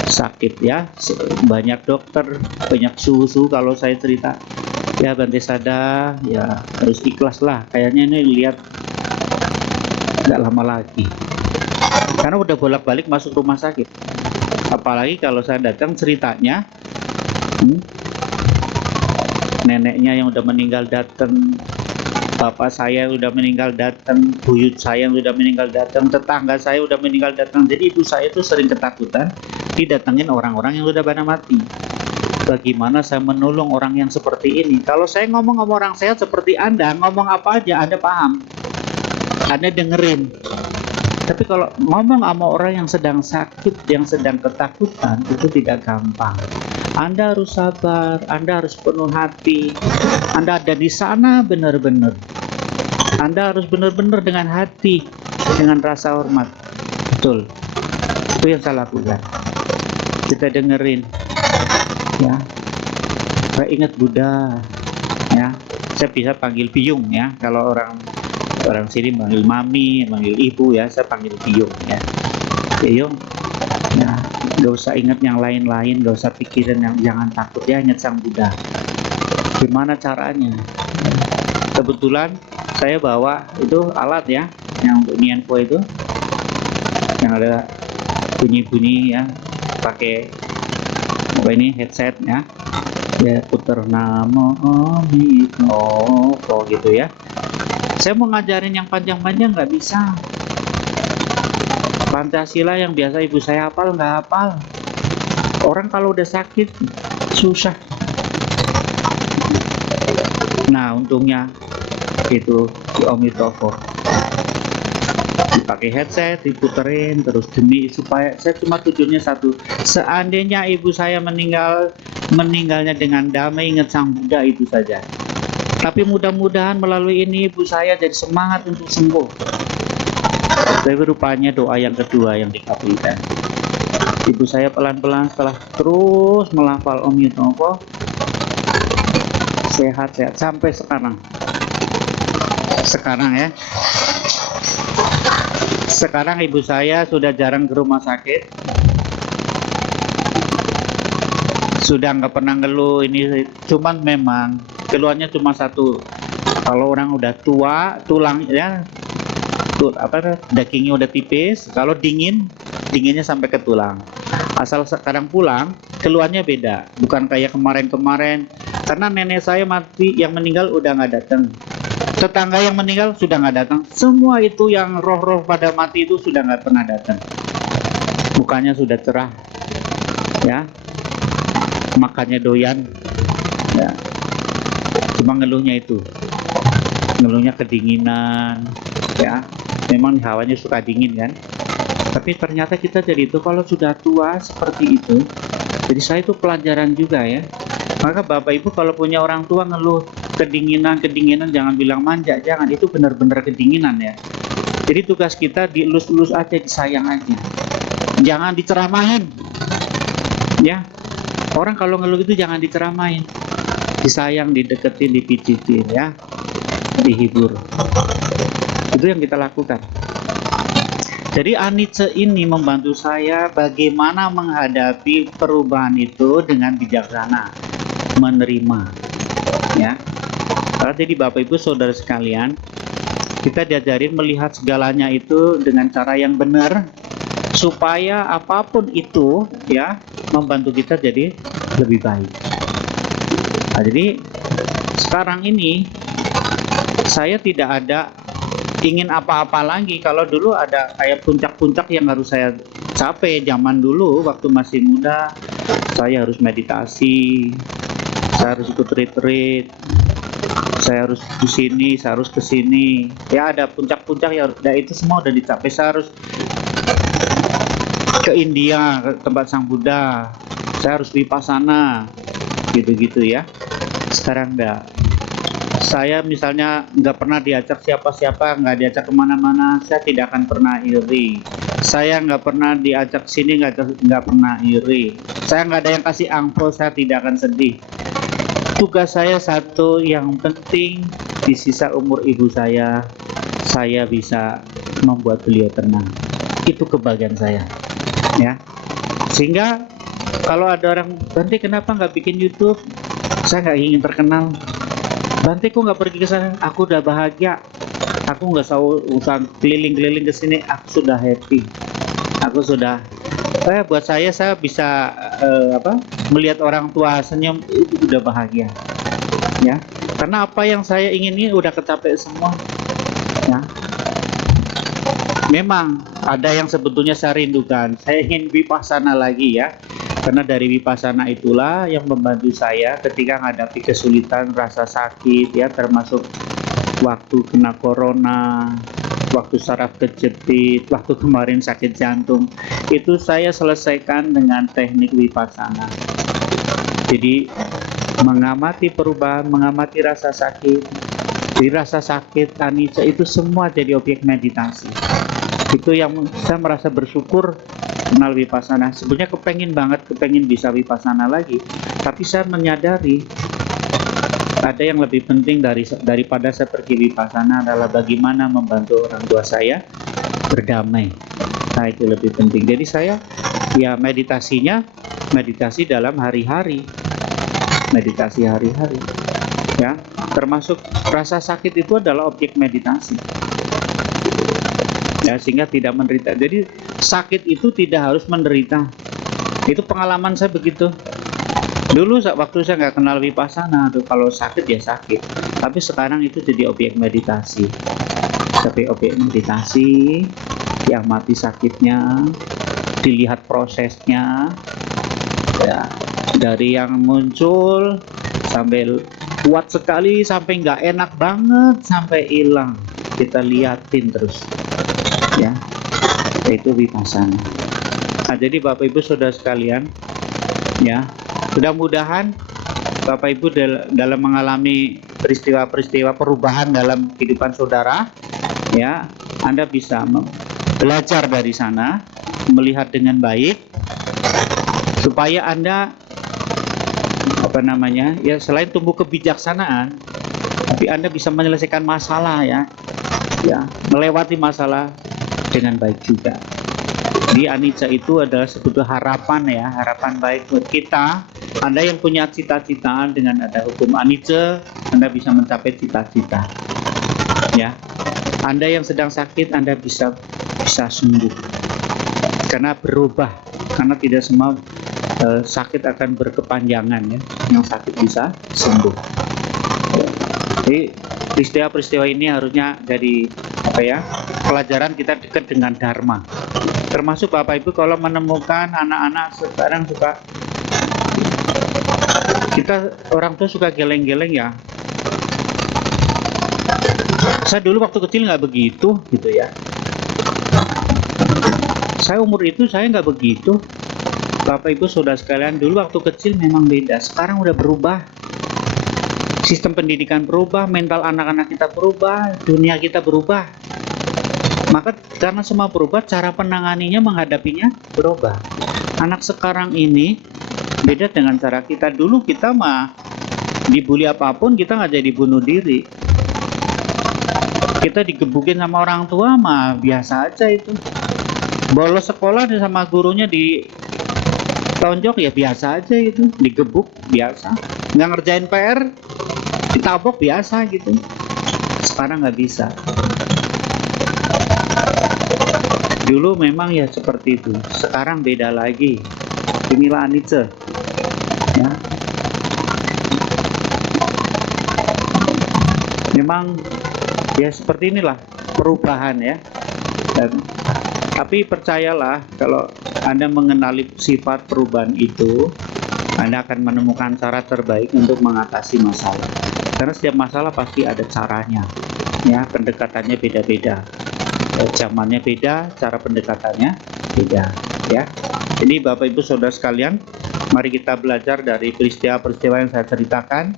Sakit ya, banyak dokter, banyak susu. Kalau saya cerita, ya Bante Sada, ya harus ikhlas lah. Kayaknya ini lihat nggak lama lagi. Karena udah bolak-balik masuk rumah sakit. Apalagi kalau saya datang ceritanya, neneknya yang udah meninggal datang, bapak saya udah meninggal datang, buyut saya udah meninggal datang, tetangga saya udah meninggal datang. Jadi ibu saya itu sering ketakutan didatengin orang-orang yang udah pada mati. Bagaimana saya menolong orang yang seperti ini? Kalau saya ngomong sama orang sehat seperti Anda, ngomong apa aja Anda paham, Anda dengerin. Tapi kalau ngomong sama orang yang sedang sakit, yang sedang ketakutan, itu tidak gampang. Anda harus sabar, Anda harus penuh hati, Anda ada di sana benar-benar. Anda harus benar-benar dengan hati, dengan rasa hormat. Betul. Itu yang saya lakukan. Kita dengerin, ya. Saya ingat Buddha, ya. Saya bisa panggil Piyung, ya. Kalau orang sini panggil mami, panggil ibu, ya. Saya panggil Piyung, ya. Piyung, ya. Gak usah ingat yang lain-lain, gak usah pikirin yang jangan takut, ya. Ingat Sang Buddha. Gimana caranya? Kebetulan saya bawa itu alat, ya, yang untuk Nianpo itu, yang ada bunyi-bunyi, ya, pakai apa ini headset, ya. Ya puter namo Omiko gitu, ya. Saya mau ngajarin yang panjang-panjang nggak bisa. Pancasila yang biasa ibu saya hafal nggak hafal. Orang kalau udah sakit susah. Nah untungnya itu si Omitofo dipakai headset, diputerin terus demi supaya saya cuma tujuannya satu. Seandainya ibu saya meninggalnya dengan damai, ingat Sang Buddha itu saja. Tapi mudah-mudahan melalui ini ibu saya jadi semangat untuk sembuh. Tapi rupanya doa yang kedua yang dikabulkan. Ibu saya pelan-pelan setelah terus melafal Om Yutopo, sehat-sehat sampai sekarang. Sekarang, ya. Sekarang ibu saya sudah jarang ke rumah sakit. Sudah nggak pernah ngeluh ini, cuman memang keluhannya cuma satu. Kalau orang udah tua, tulang, ya, dagingnya udah tipis. Kalau dinginnya sampai ke tulang. Asal sekarang pulang, keluhannya beda. Bukan kayak kemarin-kemarin. Karena nenek saya mati, yang meninggal udah nggak datang. Tetangga yang meninggal sudah nggak datang. Semua itu yang roh-roh pada mati itu sudah nggak pernah datang. Mukanya sudah cerah, ya. Makannya doyan, ya. Cuma ngeluhnya itu, ngeluhnya kedinginan, ya. Memang hawanya suka dingin, kan. Tapi ternyata kita jadi itu kalau sudah tua seperti itu. Jadi saya itu pelajaran juga, ya. Maka Bapak Ibu kalau punya orang tua ngeluh kedinginan jangan bilang manja, jangan, itu benar-benar kedinginan, ya. Jadi tugas kita dielus-elus aja, disayang aja. Jangan diceramahin. Ya. Orang kalau ngeluh itu jangan diceramahin. Disayang, dideketin, dipijitin, ya. Dihibur. Itu yang kita lakukan. Jadi Anice ini membantu saya bagaimana menghadapi perubahan itu dengan bijaksana, menerima, ya. Jadi Bapak Ibu Saudara sekalian, kita diajarin melihat segalanya itu dengan cara yang benar, supaya apapun itu, ya, membantu kita jadi lebih baik. Nah, jadi sekarang ini saya tidak ada ingin apa-apa lagi. Kalau dulu ada kayak puncak-puncak yang harus saya capai zaman dulu waktu masih muda. Saya harus meditasi, saya harus ikut retreat, saya harus di sini, saya harus ke sini. Ya ada puncak-puncak ya, itu semua udah dicapai. Saya harus ke India, ke tempat Sang Buddha. Saya harus vipassana, gitu-gitu, ya. Sekarang enggak. Saya misalnya nggak pernah diajak siapa-siapa, nggak diajak kemana-mana, saya tidak akan pernah iri. Saya nggak pernah diajak sini, nggak pernah iri. Saya nggak ada yang kasih angpau, saya tidak akan sedih. Tugas saya satu yang penting, di sisa umur ibu saya bisa membuat beliau tenang. Itu kebahagiaan saya, ya. Sehingga kalau ada orang, Bante kenapa nggak bikin YouTube? Saya nggak ingin terkenal. Bante kok nggak pergi ke sana? Aku udah bahagia. Aku nggak usah keliling-keliling ke sini. Aku sudah happy. Aku sudah. Buat saya bisa melihat orang tua senyum itu udah bahagia. Ya. Karena apa yang saya ingin ini udah kecapai semua. Ya. Memang ada yang sebetulnya saya rindukan. Saya ingin vipassana lagi, ya. Karena dari vipassana itulah yang membantu saya ketika menghadapi kesulitan, rasa sakit, ya, termasuk waktu kena corona, waktu saraf kejepit, waktu kemarin sakit jantung, itu saya selesaikan dengan teknik vipassana. Jadi mengamati perubahan, mengamati rasa sakit, di rasa sakit, anicca itu semua jadi objek meditasi. Itu yang saya merasa bersyukur kenal vipassana. Sebenarnya kepengen bisa vipassana lagi, tapi saya menyadari ada yang lebih penting daripada saya pergi vipassana adalah bagaimana membantu orang tua saya berdamai. Nah, itu lebih penting. Jadi saya ya meditasi dalam hari-hari, meditasi hari-hari, ya, termasuk rasa sakit itu adalah objek meditasi, ya, sehingga tidak menderita. Jadi sakit itu tidak harus menderita. Itu pengalaman saya begitu. Dulu waktu saya nggak kenal vipassana, kalau sakit ya sakit. Tapi sekarang itu jadi objek meditasi. Tapi objek meditasi, diamati sakitnya, dilihat prosesnya, ya, dari yang muncul sampai kuat sekali, sampai nggak enak banget, sampai hilang. Kita liatin terus, ya. Itu vipassana. Nah, jadi Bapak Ibu Saudara sekalian, ya, mudah-mudahan Bapak Ibu dalam mengalami peristiwa-peristiwa perubahan dalam kehidupan saudara, ya, Anda bisa belajar dari sana, melihat dengan baik, supaya Anda ya, selain tumbuh kebijaksanaan, tapi Anda bisa menyelesaikan masalah, ya, melewati masalah dengan baik juga. Jadi anicca itu adalah sebetulnya harapan, ya, harapan baik buat kita. Anda yang punya cita-cita, dengan ada hukum anicca, Anda bisa mencapai cita-cita, ya. Anda yang sedang sakit, Anda bisa sembuh karena berubah, karena tidak semua sakit akan berkepanjangan, ya. Yang sakit bisa sembuh. Jadi peristiwa-peristiwa ini harusnya jadi pelajaran kita dekat dengan dharma. Termasuk Bapak Ibu kalau menemukan anak-anak sekarang kita orang tua suka geleng-geleng, ya. Saya dulu waktu kecil nggak begitu, gitu, ya. Saya umur itu saya nggak begitu. Bapak Ibu Saudara sekalian, dulu waktu kecil memang beda. Sekarang udah berubah. Sistem pendidikan berubah, mental anak-anak kita berubah, dunia kita berubah. Maka karena semua berubah, cara penanganinya, menghadapinya berubah. Anak sekarang ini beda dengan cara kita. Dulu kita mah dibully apapun kita nggak jadi bunuh diri. Kita digebukin sama orang tua mah biasa aja itu. Bolos sekolah sama gurunya ditonjok ya biasa aja itu. Digebuk biasa. Nggak ngerjain PR ditabok biasa gitu. Sekarang nggak bisa. Dulu memang ya seperti itu. Sekarang beda lagi. Inilah anicca, ya. Memang ya seperti inilah perubahan, ya. Tapi percayalah, kalau Anda mengenali sifat perubahan itu, Anda akan menemukan cara terbaik untuk mengatasi masalah. Karena setiap masalah pasti ada caranya, ya. Pendekatannya beda-beda. Zamannya beda, cara pendekatannya beda, ya. Jadi Bapak Ibu Saudara sekalian, mari kita belajar dari peristiwa-peristiwa yang saya ceritakan,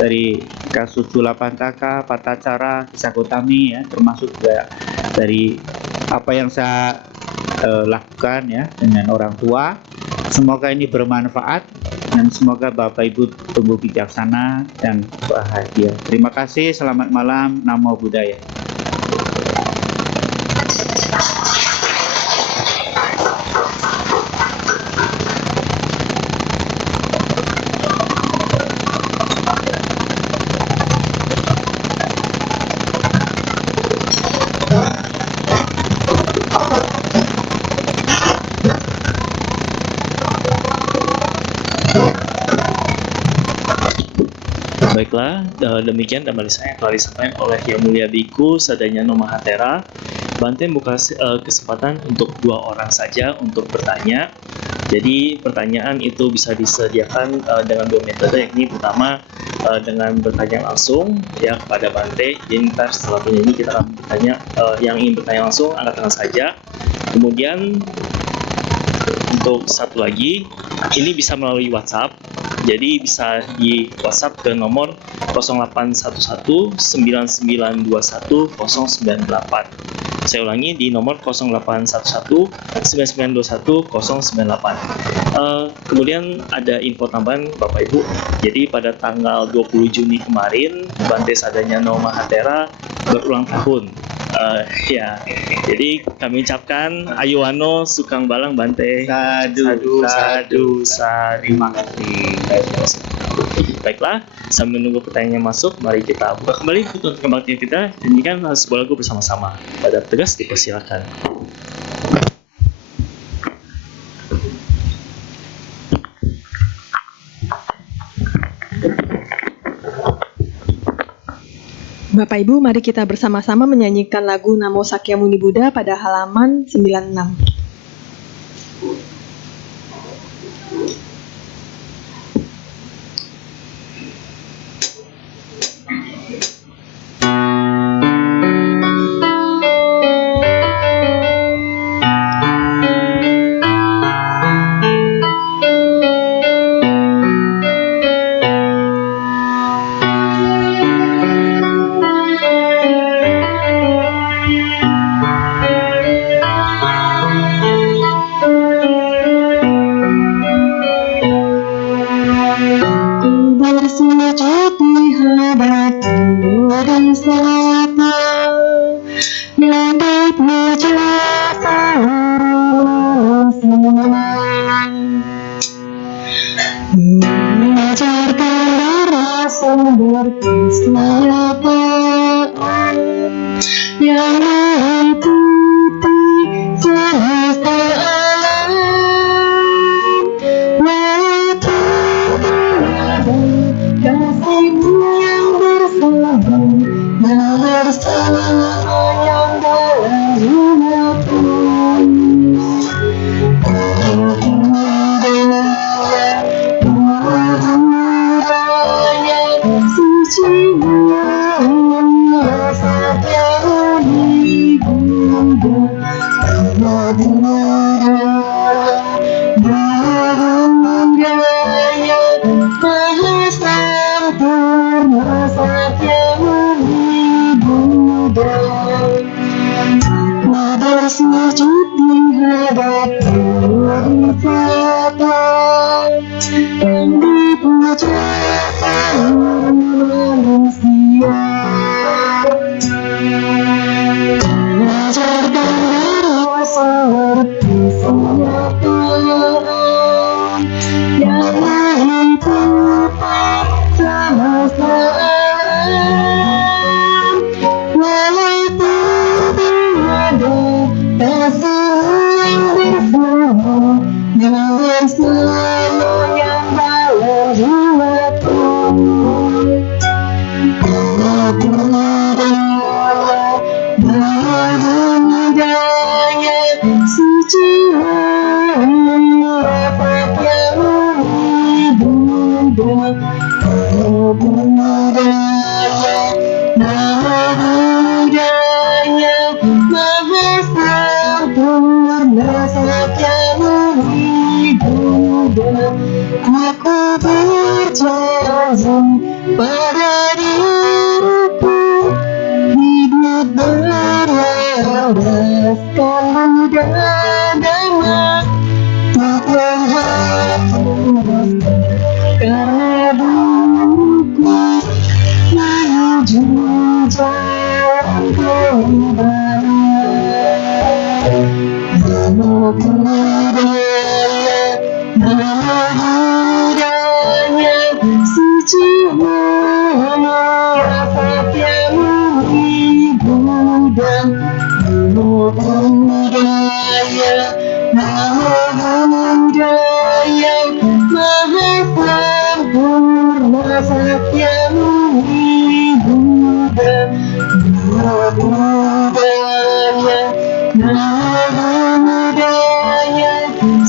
dari kasus Julapantaka, Patacara, Kisah Gotami, ya, termasuk juga dari apa yang saya lakukan, ya, dengan orang tua. Semoga ini bermanfaat dan semoga Bapak Ibu tumbuh bijaksana dan bahagia. Terima kasih, selamat malam, Namo Buddhaya. Baiklah, demikian tambah saya telah disampaikan oleh Yang Mulia Biku Sadanyano Mahatera. Bante buka kesempatan untuk 2 orang saja untuk bertanya. Jadi pertanyaan itu bisa disediakan dengan dua metode, yakni pertama dengan bertanya langsung ya kepada Bante. Jadi ntar setelah penyanyi kita akan bertanya, yang ingin bertanya langsung angkat tangan saja. Kemudian untuk satu lagi, ini bisa melalui WhatsApp. Jadi bisa di WhatsApp ke nomor 081199210098. Saya ulangi, di nomor 081199210098. Kemudian ada info tambahan Bapak Ibu. Jadi pada tanggal 20 Juni kemarin, Bante Sadanyano Mahatera berulang tahun. Ya, jadi kami ucapkan Ayuwano Sukang Balang Bante. Sadu. Terima kasih. Baiklah, sambil menunggu pertanyaannya masuk, mari kita buka kembali untuk kebaktian kita. Nyanyikan sebuah lagu bersama-sama. Pada tegas dipersilakan. Bapak Ibu, mari kita bersama-sama menyanyikan lagu Namo Sakyamuni Buddha pada halaman 96.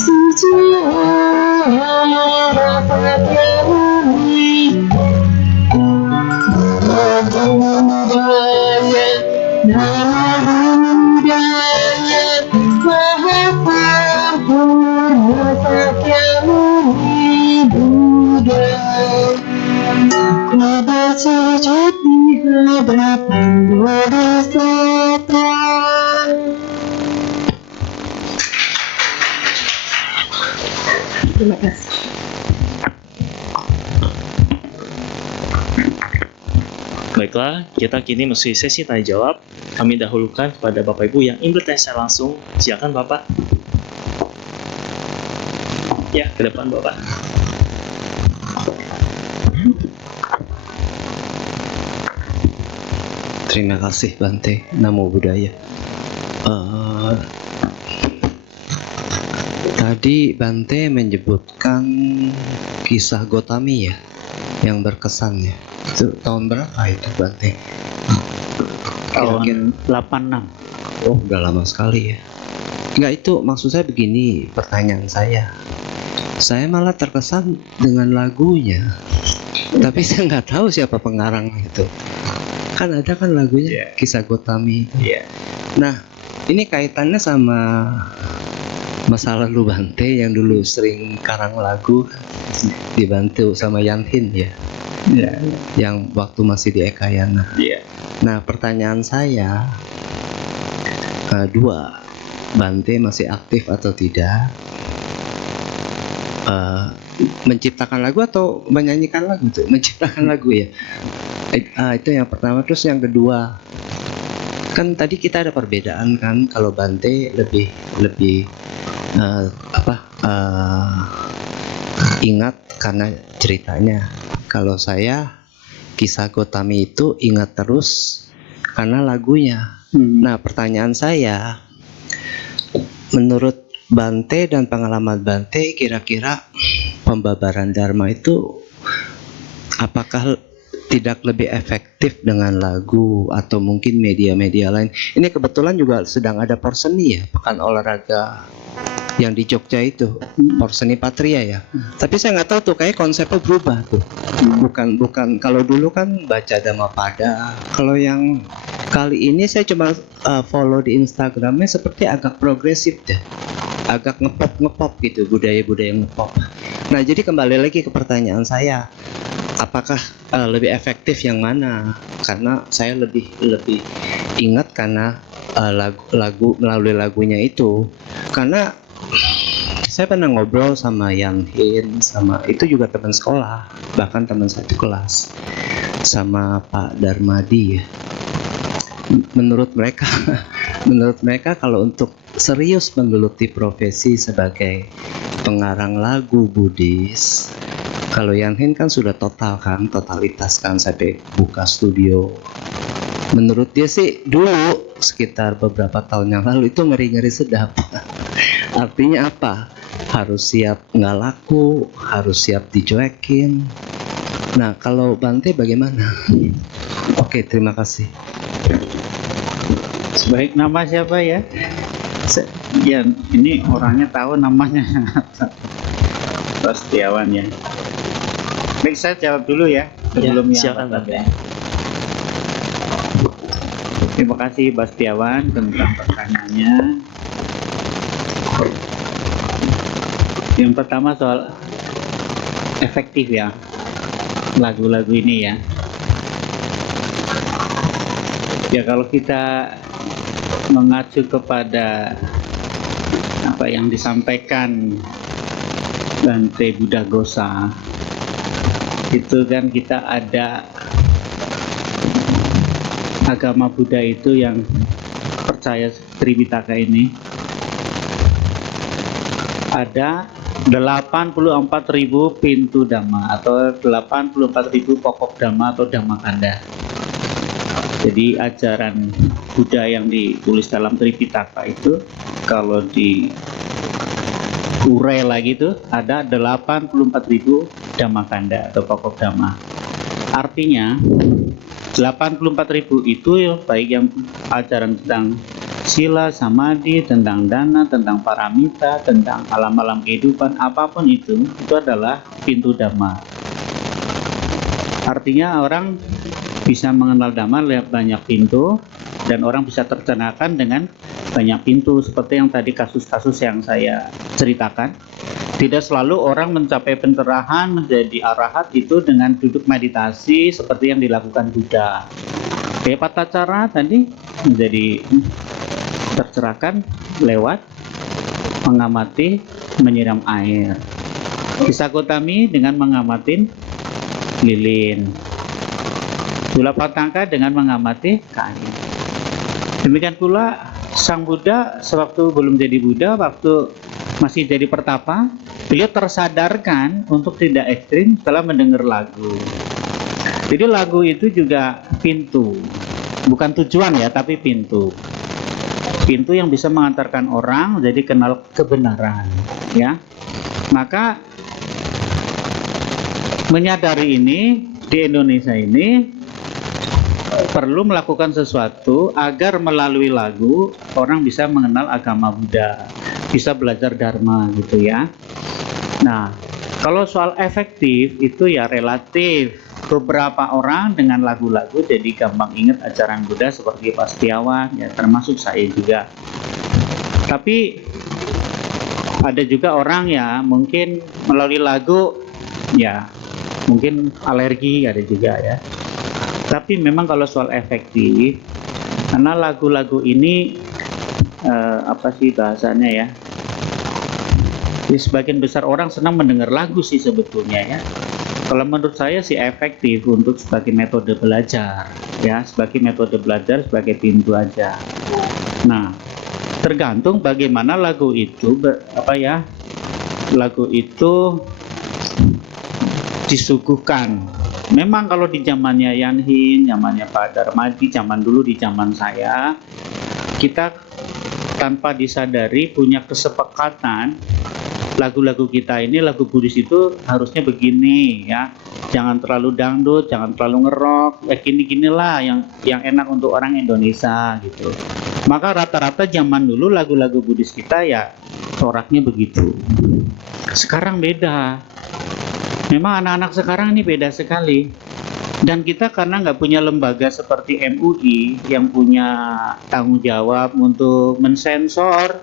Suci budaya Maha Sampurna Sakyamuni Buddha. Aku bersujud di hadrat Bodhisattva. Terima kasih. Baiklah, kita kini masuki sesi tanya jawab. Kami dahulukan kepada Bapak Ibu yang ingin bertanya secara langsung. Silakan Bapak. Ya, ke depan Bapak. Terima kasih Bante, Namo Buddhaya. Tadi Bante menyebutkan kisah Gotami ya, yang berkesan ya. Itu tahun berapa itu Bante? Tahun 86. Oh, udah lama sekali ya. Enggak, itu maksud saya begini, pertanyaan saya. Saya malah terkesan dengan lagunya, tapi saya nggak tahu siapa pengarangnya itu. Kan ada kan lagunya, Kisah Gotami itu. Nah, ini kaitannya sama masa lalu Bante yang dulu sering karang lagu, dibantu sama Yantin ya. Yang waktu masih di Ekayana. Nah, pertanyaan saya dua, Bante masih aktif atau tidak? Menciptakan lagu atau menyanyikan lagu tuh? Menciptakan lagu ya. Itu yang pertama. Terus yang kedua, kan tadi kita ada perbedaan kan, kalau Bante lebih ingat karena ceritanya. Kalau saya kisah Gotami itu ingat terus karena lagunya. Nah, pertanyaan saya, menurut Bante dan pengalaman Bante, kira-kira pembabaran Dharma itu apakah tidak lebih efektif dengan lagu atau mungkin media-media lain? Ini kebetulan juga sedang ada Porseni ya, pekan olahraga yang di Jogja itu, Porseni Patria ya. Tapi saya nggak tahu tuh, kayak konsepnya berubah tuh. Bukan kalau dulu kan baca Dhammapada. Kalau yang kali ini saya cuma follow di Instagramnya seperti agak progresif deh, agak ngepop gitu, budaya-budaya ngepop. Nah, jadi kembali lagi ke pertanyaan saya, apakah lebih efektif yang mana? Karena saya lebih ingat karena lagu melalui lagunya itu. Karena saya pernah ngobrol sama Yantin, sama itu juga teman sekolah, bahkan teman satu kelas, sama Pak Darmadi ya. Menurut mereka kalau untuk serius menggeluti profesi sebagai pengarang lagu Buddhis, kalau Yantin kan sudah total kan, totalitas kan, sampai buka studio. Menurut dia sih dulu sekitar beberapa tahun yang lalu itu ngeri-ngeri sedap. Artinya apa? Harus siap nggak laku, harus siap dicuekin. Nah, kalau Bante bagaimana? Oke, terima kasih. Baik, nama siapa ya? Ya, ini orangnya tahu namanya. Bastiawan ya. Baik, saya jawab dulu ya sebelum silakan Bante. Terima kasih Bastiawan tentang pertanyaannya. Yang pertama soal efektif ya lagu-lagu ini ya. Ya, kalau kita mengacu kepada apa yang disampaikan Bante Buddhaghosa, itu kan kita ada agama Buddha itu yang percaya Tripitaka ini ada 84.000 pintu Dhamma atau 84.000 pokok Dhamma atau Dhammakanda. Jadi ajaran Buddha yang ditulis dalam Tripitaka itu kalau diurai lagi tuh ada 84.000 Dhammakanda atau pokok Dhamma. Artinya 84.000 itu ya, baik yang ajaran tentang sila, samadhi, tentang dana, tentang paramita, tentang alam-alam kehidupan, apapun itu adalah pintu Dhamma. Artinya orang bisa mengenal Dhamma lewat banyak pintu, dan orang bisa tercerahkan dengan banyak pintu seperti yang tadi kasus-kasus yang saya ceritakan. Tidak selalu orang mencapai pencerahan menjadi arahat itu dengan duduk meditasi seperti yang dilakukan Buddha. Tata cara tadi menjadi tercerahkan lewat mengamati menyiram air. Kisah Gotami dengan mengamatin lilin. Bulapatangka dengan mengamati kain. Demikian pula Sang Buddha sewaktu belum jadi Buddha, waktu masih jadi pertapa, beliau tersadarkan untuk tidak ekstrim setelah mendengar lagu. Jadi lagu itu juga pintu, bukan tujuan ya, tapi pintu. Pintu yang bisa mengantarkan orang jadi kenal kebenaran, ya. Maka menyadari ini di Indonesia ini perlu melakukan sesuatu agar melalui lagu orang bisa mengenal agama Buddha, bisa belajar Dharma gitu ya. Nah, kalau soal efektif itu ya relatif. Beberapa orang dengan lagu-lagu jadi gampang ingat ajaran Buddha seperti Pak Setiawan, ya termasuk saya juga. Tapi ada juga orang ya mungkin melalui lagu ya mungkin alergi, ada juga ya. Tapi memang kalau soal efektif, karena lagu-lagu ini apa sih bahasanya ya? Sebagian besar orang senang mendengar lagu sih sebetulnya ya. Kalau menurut saya sih efektif untuk sebagai metode belajar, ya sebagai metode belajar sebagai pintu aja. Nah, tergantung bagaimana lagu itu lagu itu disuguhkan. Memang kalau di zamannya Yan Hin, zamannya Pak Darmadi, zaman dulu di zaman saya, kita tanpa disadari punya kesepakatan lagu-lagu kita ini, lagu Buddhis itu harusnya begini ya, jangan terlalu dangdut, jangan terlalu ngerok, ya gini-ginilah yang enak untuk orang Indonesia gitu. Maka rata-rata zaman dulu lagu-lagu Buddhis kita ya coraknya begitu. Sekarang beda. Memang anak-anak sekarang ini beda sekali. Dan kita karena nggak punya lembaga seperti MUI yang punya tanggung jawab untuk mensensor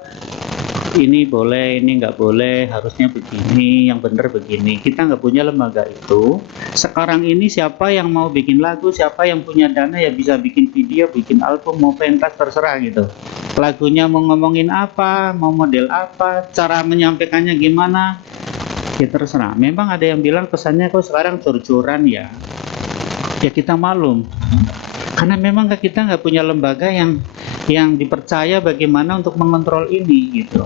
ini boleh, ini nggak boleh, harusnya begini, yang benar begini. Kita nggak punya lembaga itu. Sekarang ini siapa yang mau bikin lagu, siapa yang punya dana ya bisa bikin video, bikin album, mau pentas terserah gitu. Lagunya mau ngomongin apa, mau model apa, cara menyampaikannya gimana, ya terserah. Memang ada yang bilang kesannya kok sekarang cor-coran ya. Ya kita maklum. Karena memang kita nggak punya lembaga yang dipercaya bagaimana untuk mengontrol ini gitu.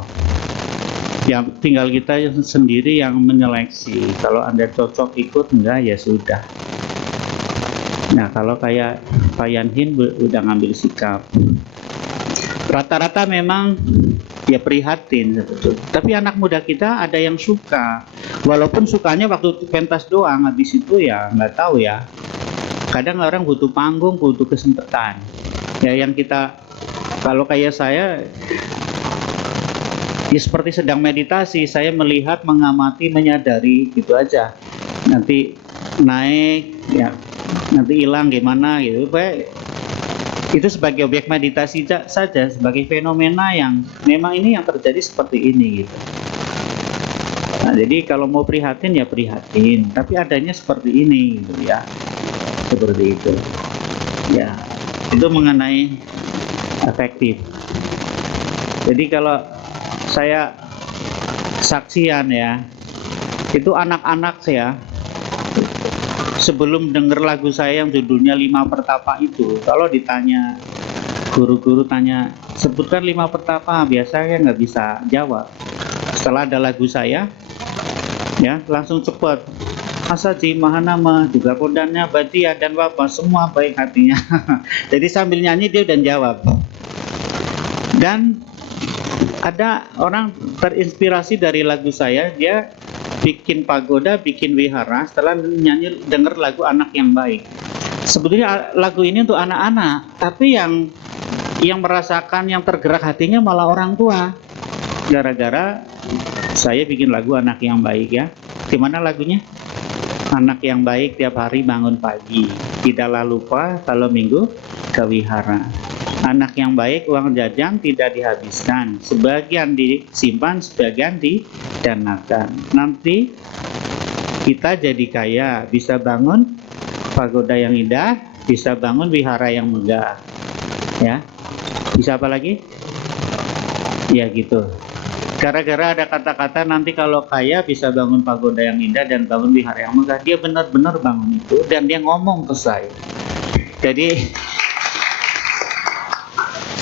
Ya tinggal kita sendiri yang menyeleksi. Kalau Anda cocok ikut, enggak ya sudah. Nah kalau kayak Pak Yan Hin udah ngambil sikap. Rata-rata memang ya prihatin sebetulnya. Tapi anak muda kita ada yang suka. Walaupun sukanya waktu pentas doang, habis itu ya nggak tahu ya. Kadang orang butuh panggung, butuh kesempatan. Ya yang kita, kalau kayak saya, ya seperti sedang meditasi, saya melihat, mengamati, menyadari, gitu aja. Nanti naik, ya nanti hilang gimana gitu. Itu sebagai objek meditasi saja, sebagai fenomena yang memang ini yang terjadi seperti ini gitu. Nah jadi kalau mau prihatin ya prihatin, tapi adanya seperti ini gitu ya. Seperti itu ya, itu mengenai efektif. Jadi kalau saya saksian ya, itu anak-anak saya sebelum dengar lagu saya yang judulnya 5 Pertapa itu, kalau ditanya guru-guru tanya sebutkan 5 pertapa, biasanya nggak bisa jawab. Setelah ada lagu saya ya langsung cepat, Asaji Mahanama juga kodanya Badia dan Wapa semua baik hatinya. Jadi sambil nyanyi dia udah jawab. Dan ada orang terinspirasi dari lagu saya, dia bikin pagoda, bikin wihara setelah nyanyi dengar lagu Anak yang Baik. Sebetulnya lagu ini untuk anak-anak, tapi yang merasakan, yang tergerak hatinya malah orang tua. Gara-gara saya bikin lagu Anak yang Baik ya. Gimana lagunya? Anak yang baik tiap hari bangun pagi, tidaklah lupa kalau minggu ke wihara. Anak yang baik uang jajan tidak dihabiskan, sebagian disimpan, sebagian didanakan. Nanti kita jadi kaya, bisa bangun pagoda yang indah, bisa bangun wihara yang megah. Ya. Bisa apa lagi? Ya gitu. Gara-gara ada kata-kata nanti kalau kaya bisa bangun pagoda yang indah dan bangun wihara yang megah, dia benar-benar bangun itu dan dia ngomong ke saya. Jadi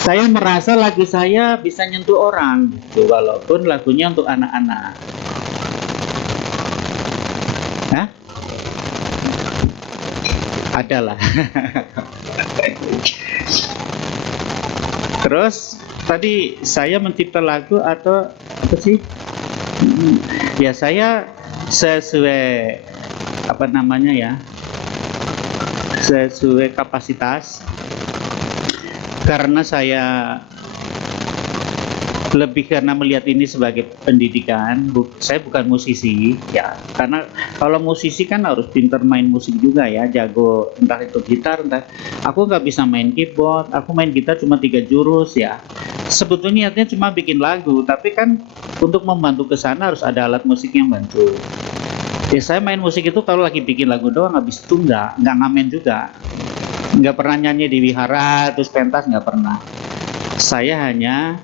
saya merasa lagu saya bisa nyentuh orang gitu, walaupun lagunya untuk anak-anak. Hah? Adalah. Terus tadi saya mencipta lagu atau apa sih? Ya saya sesuai apa namanya ya? Sesuai kapasitas. Karena saya lebih karena melihat ini sebagai pendidikan, saya bukan musisi ya, karena kalau musisi kan harus pinter main musik juga ya, jago entah itu gitar, entah aku nggak bisa main keyboard, aku main gitar cuma 3 jurus ya. Sebetulnya niatnya cuma bikin lagu, tapi kan untuk membantu ke sana harus ada alat musik yang bantu. Ya saya main musik itu kalau lagi bikin lagu doang, habis itu nggak ngamen juga, nggak pernah nyanyi di wihara terus pentas, nggak pernah. Saya hanya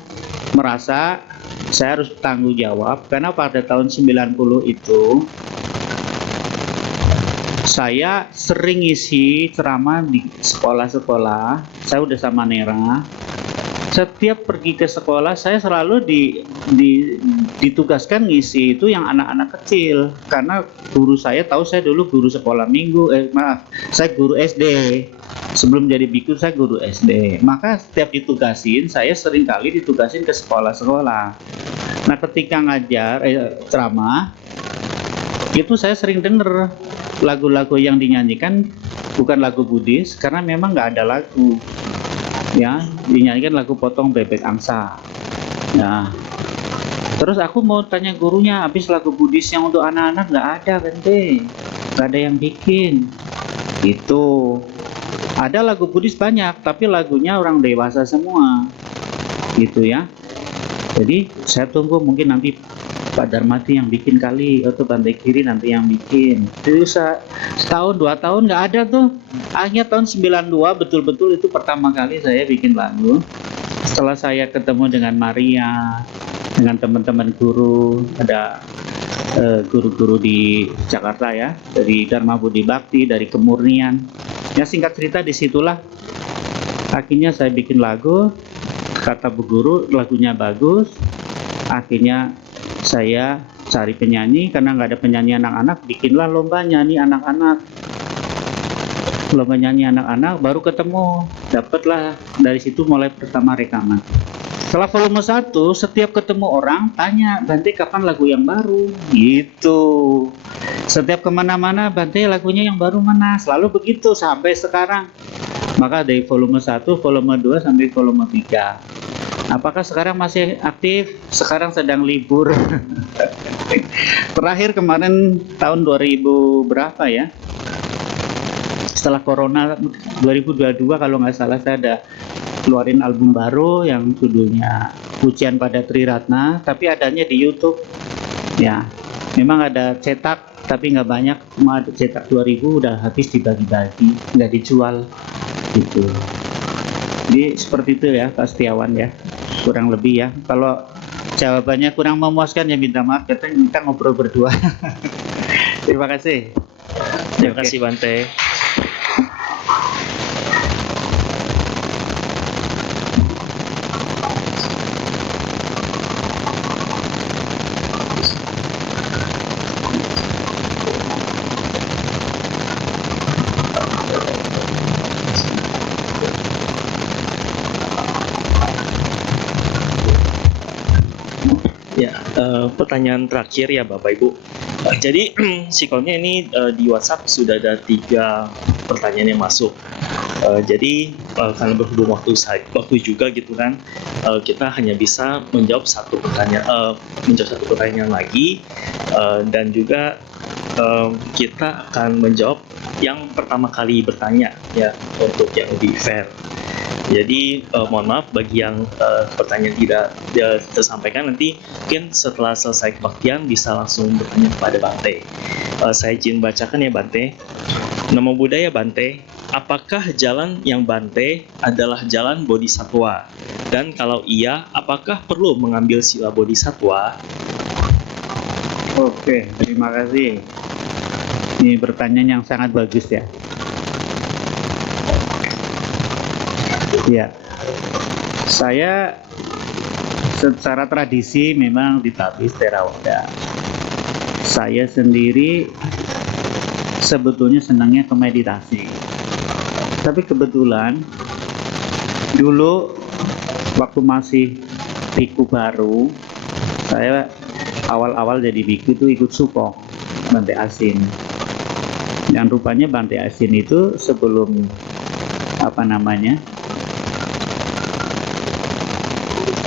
merasa saya harus tanggung jawab karena pada tahun 90 itu saya sering isi ceramah di sekolah-sekolah. Saya udah sama Nera. Setiap pergi ke sekolah saya selalu ditugaskan ngisi itu yang anak-anak kecil karena guru saya tahu saya dulu guru sekolah minggu, saya guru SD. Sebelum jadi biku saya guru SD. Maka setiap ditugasin, saya sering kali ditugasin ke sekolah-sekolah. Nah ketika ngajar ceramah, itu saya sering denger lagu-lagu yang dinyanyikan bukan lagu Buddhis karena memang nggak ada lagu. Ya, dinyanyikan lagu potong bebek angsa. Nah, terus aku mau tanya gurunya, habis lagu Buddhis yang untuk anak-anak nggak ada, Bente, nggak ada yang bikin. Itu ada lagu Buddhis banyak, tapi lagunya orang dewasa semua, gitu ya. Jadi saya tunggu mungkin nanti Pak Darmati yang bikin kali, atau Bante Kiri nanti yang bikin. Itu setahun 2 tahun nggak ada tuh. Akhirnya tahun 92 betul-betul itu pertama kali saya bikin lagu. Setelah saya ketemu dengan Maria, dengan teman-teman guru, ada guru-guru di Jakarta ya, dari Dharma Budi Bakti, dari Kemurnian. Ya singkat cerita disitulah akhirnya saya bikin lagu. Kata Bu Guru lagunya bagus. Akhirnya saya cari penyanyi karena nggak ada penyanyi anak-anak, bikinlah lomba nyanyi anak-anak. Lomba nyanyi anak-anak baru ketemu, dapatlah dari situ mulai pertama rekaman. Setelah volume 1, setiap ketemu orang tanya, Bante kapan lagu yang baru? Gitu. Setiap kemana-mana, Bante lagunya yang baru mana? Selalu begitu sampai sekarang. Maka dari volume 1, volume 2 sampai volume 3. Apakah sekarang masih aktif? Sekarang sedang libur. Terakhir kemarin tahun 2000 berapa ya? Setelah corona 2022 kalau nggak salah saya ada keluarin album baru yang judulnya Pujian pada Tri Ratna, tapi adanya di YouTube. Ya, memang ada cetak tapi nggak banyak, cuma ada cetak 2000 udah habis dibagi-bagi, nggak dijual gitu. Jadi seperti itu ya Pak Setiawan ya, kurang lebih ya. Kalau jawabannya kurang memuaskan ya minta maaf, kita ngobrol berdua. Terima kasih. Terima kasih Bante. Ya, pertanyaan terakhir ya Bapak Ibu. Jadi sikonnya ini di WhatsApp sudah ada 3 pertanyaan yang masuk. Jadi karena berhubung waktu juga gitu kan, kita hanya bisa menjawab satu pertanyaan lagi, dan juga kita akan menjawab yang pertama kali bertanya ya untuk yang lebih fair. Jadi mohon maaf bagi yang pertanyaan tidak tersampaikan, nanti mungkin setelah selesai kebaktian bisa langsung bertanya kepada Bante. Saya izin bacakan ya Bante. Namo Buddhaya Bante. Apakah jalan yang Bante adalah jalan Bodhisattva? Dan kalau iya, apakah perlu mengambil sila Bodhisattva? Oke, terima kasih. Ini pertanyaan yang sangat bagus ya. Ya, saya secara tradisi memang di Tavis Theravada. Saya sendiri sebetulnya senangnya ke meditasi. Tapi kebetulan dulu waktu masih biku baru, saya awal-awal jadi biku itu ikut Supong Bante Asin. Dan rupanya Bante Asin itu sebelum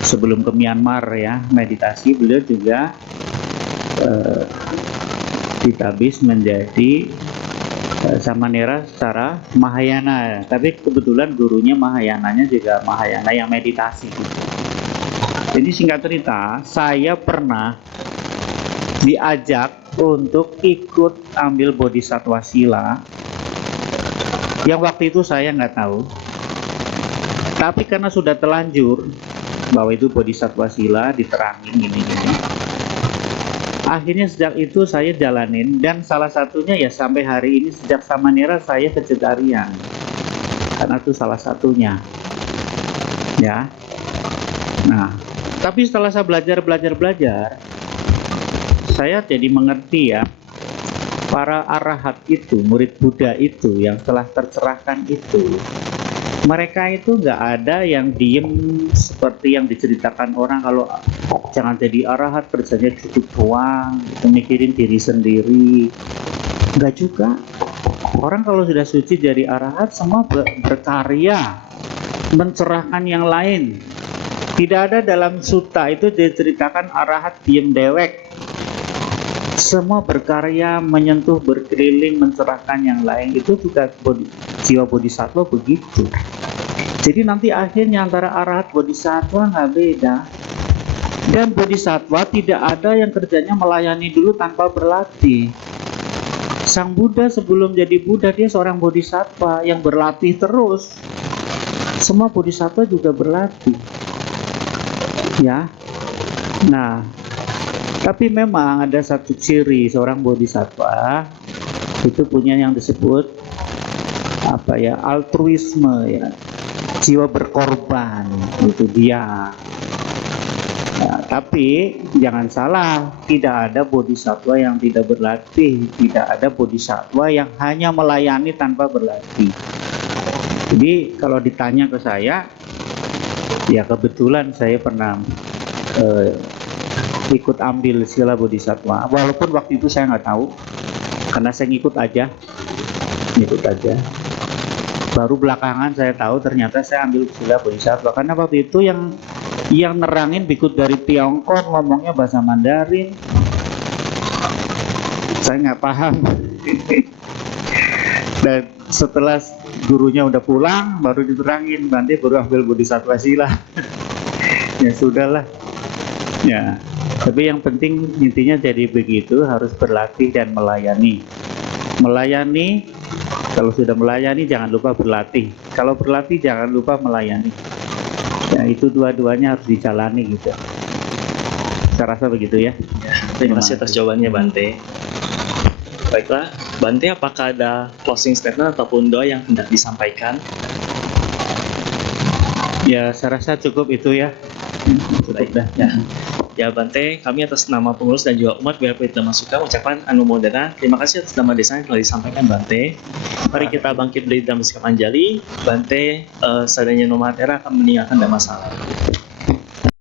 sebelum ke Myanmar ya meditasi, beliau juga ditabis menjadi Samanera secara Mahayana, tapi kebetulan gurunya Mahayananya juga Mahayana yang meditasi. Jadi singkat cerita, saya pernah diajak untuk ikut ambil Bodhisattva Sila yang waktu itu saya nggak tahu, tapi karena sudah terlanjur bahwa itu Bodhisattva Sila diterangin gini-gini, akhirnya sejak itu saya jalanin, dan salah satunya ya sampai hari ini sejak Samanera saya vegetarian karena itu salah satunya ya. Nah, tapi setelah saya belajar saya jadi mengerti ya, para arahat itu, murid Buddha itu yang telah tercerahkan itu, mereka itu nggak ada yang diem seperti yang diceritakan orang kalau jangan jadi arahat kerjanya duduk doang, mikirin diri sendiri. Nggak juga. Orang kalau sudah suci dari arahat semua berkarya mencerahkan yang lain. Tidak ada dalam sutta itu diceritakan arahat diem dewek. Semua berkarya, menyentuh, berkeliling, mencerahkan yang lain. Itu juga jiwa bodhisattva begitu. Jadi nanti akhirnya antara arahat bodhisattva nggak beda. Dan bodhisattva tidak ada yang kerjanya melayani dulu tanpa berlatih. Sang Buddha sebelum jadi Buddha dia seorang bodhisattva yang berlatih terus. Semua bodhisattva juga berlatih. Ya. Nah, tapi memang ada satu ciri seorang bodhisattva itu punya yang disebut altruisme ya, jiwa berkorban, itu dia. Nah, tapi jangan salah, tidak ada bodhisattva yang tidak berlatih, tidak ada bodhisattva yang hanya melayani tanpa berlatih. Jadi kalau ditanya ke saya, ya kebetulan saya pernah ikut ambil sila bodhisattva, walaupun waktu itu saya nggak tahu karena saya ngikut aja. Baru belakangan saya tahu ternyata saya ambil sila bodhisattva karena waktu itu yang nerangin biku dari Tiongkok, ngomongnya bahasa Mandarin, saya nggak paham. Dan setelah gurunya udah pulang baru diterangin, nanti baru ambil bodhisattva sila. Ya sudahlah ya. Tapi yang penting intinya jadi begitu, harus berlatih dan melayani. Melayani, kalau sudah melayani jangan lupa berlatih. Kalau berlatih jangan lupa melayani. Ya itu dua-duanya harus dijalani gitu. Saya rasa begitu ya. Terima kasih atas jawabannya Bante. Baiklah, Bante apakah ada closing statement ataupun doa yang hendak disampaikan? Ya saya rasa cukup itu ya. Cukup dah. Ya Bante, kami atas nama pengurus dan juga umat BRP Dhammasuka mengucapkan anumodana. Terima kasih atas nama desa yang telah disampaikan Bante. Mari kita bangkit dari dalam sikap Anjali. Bante, sadanya Nomahatera akan meninggalkan Dhammasala.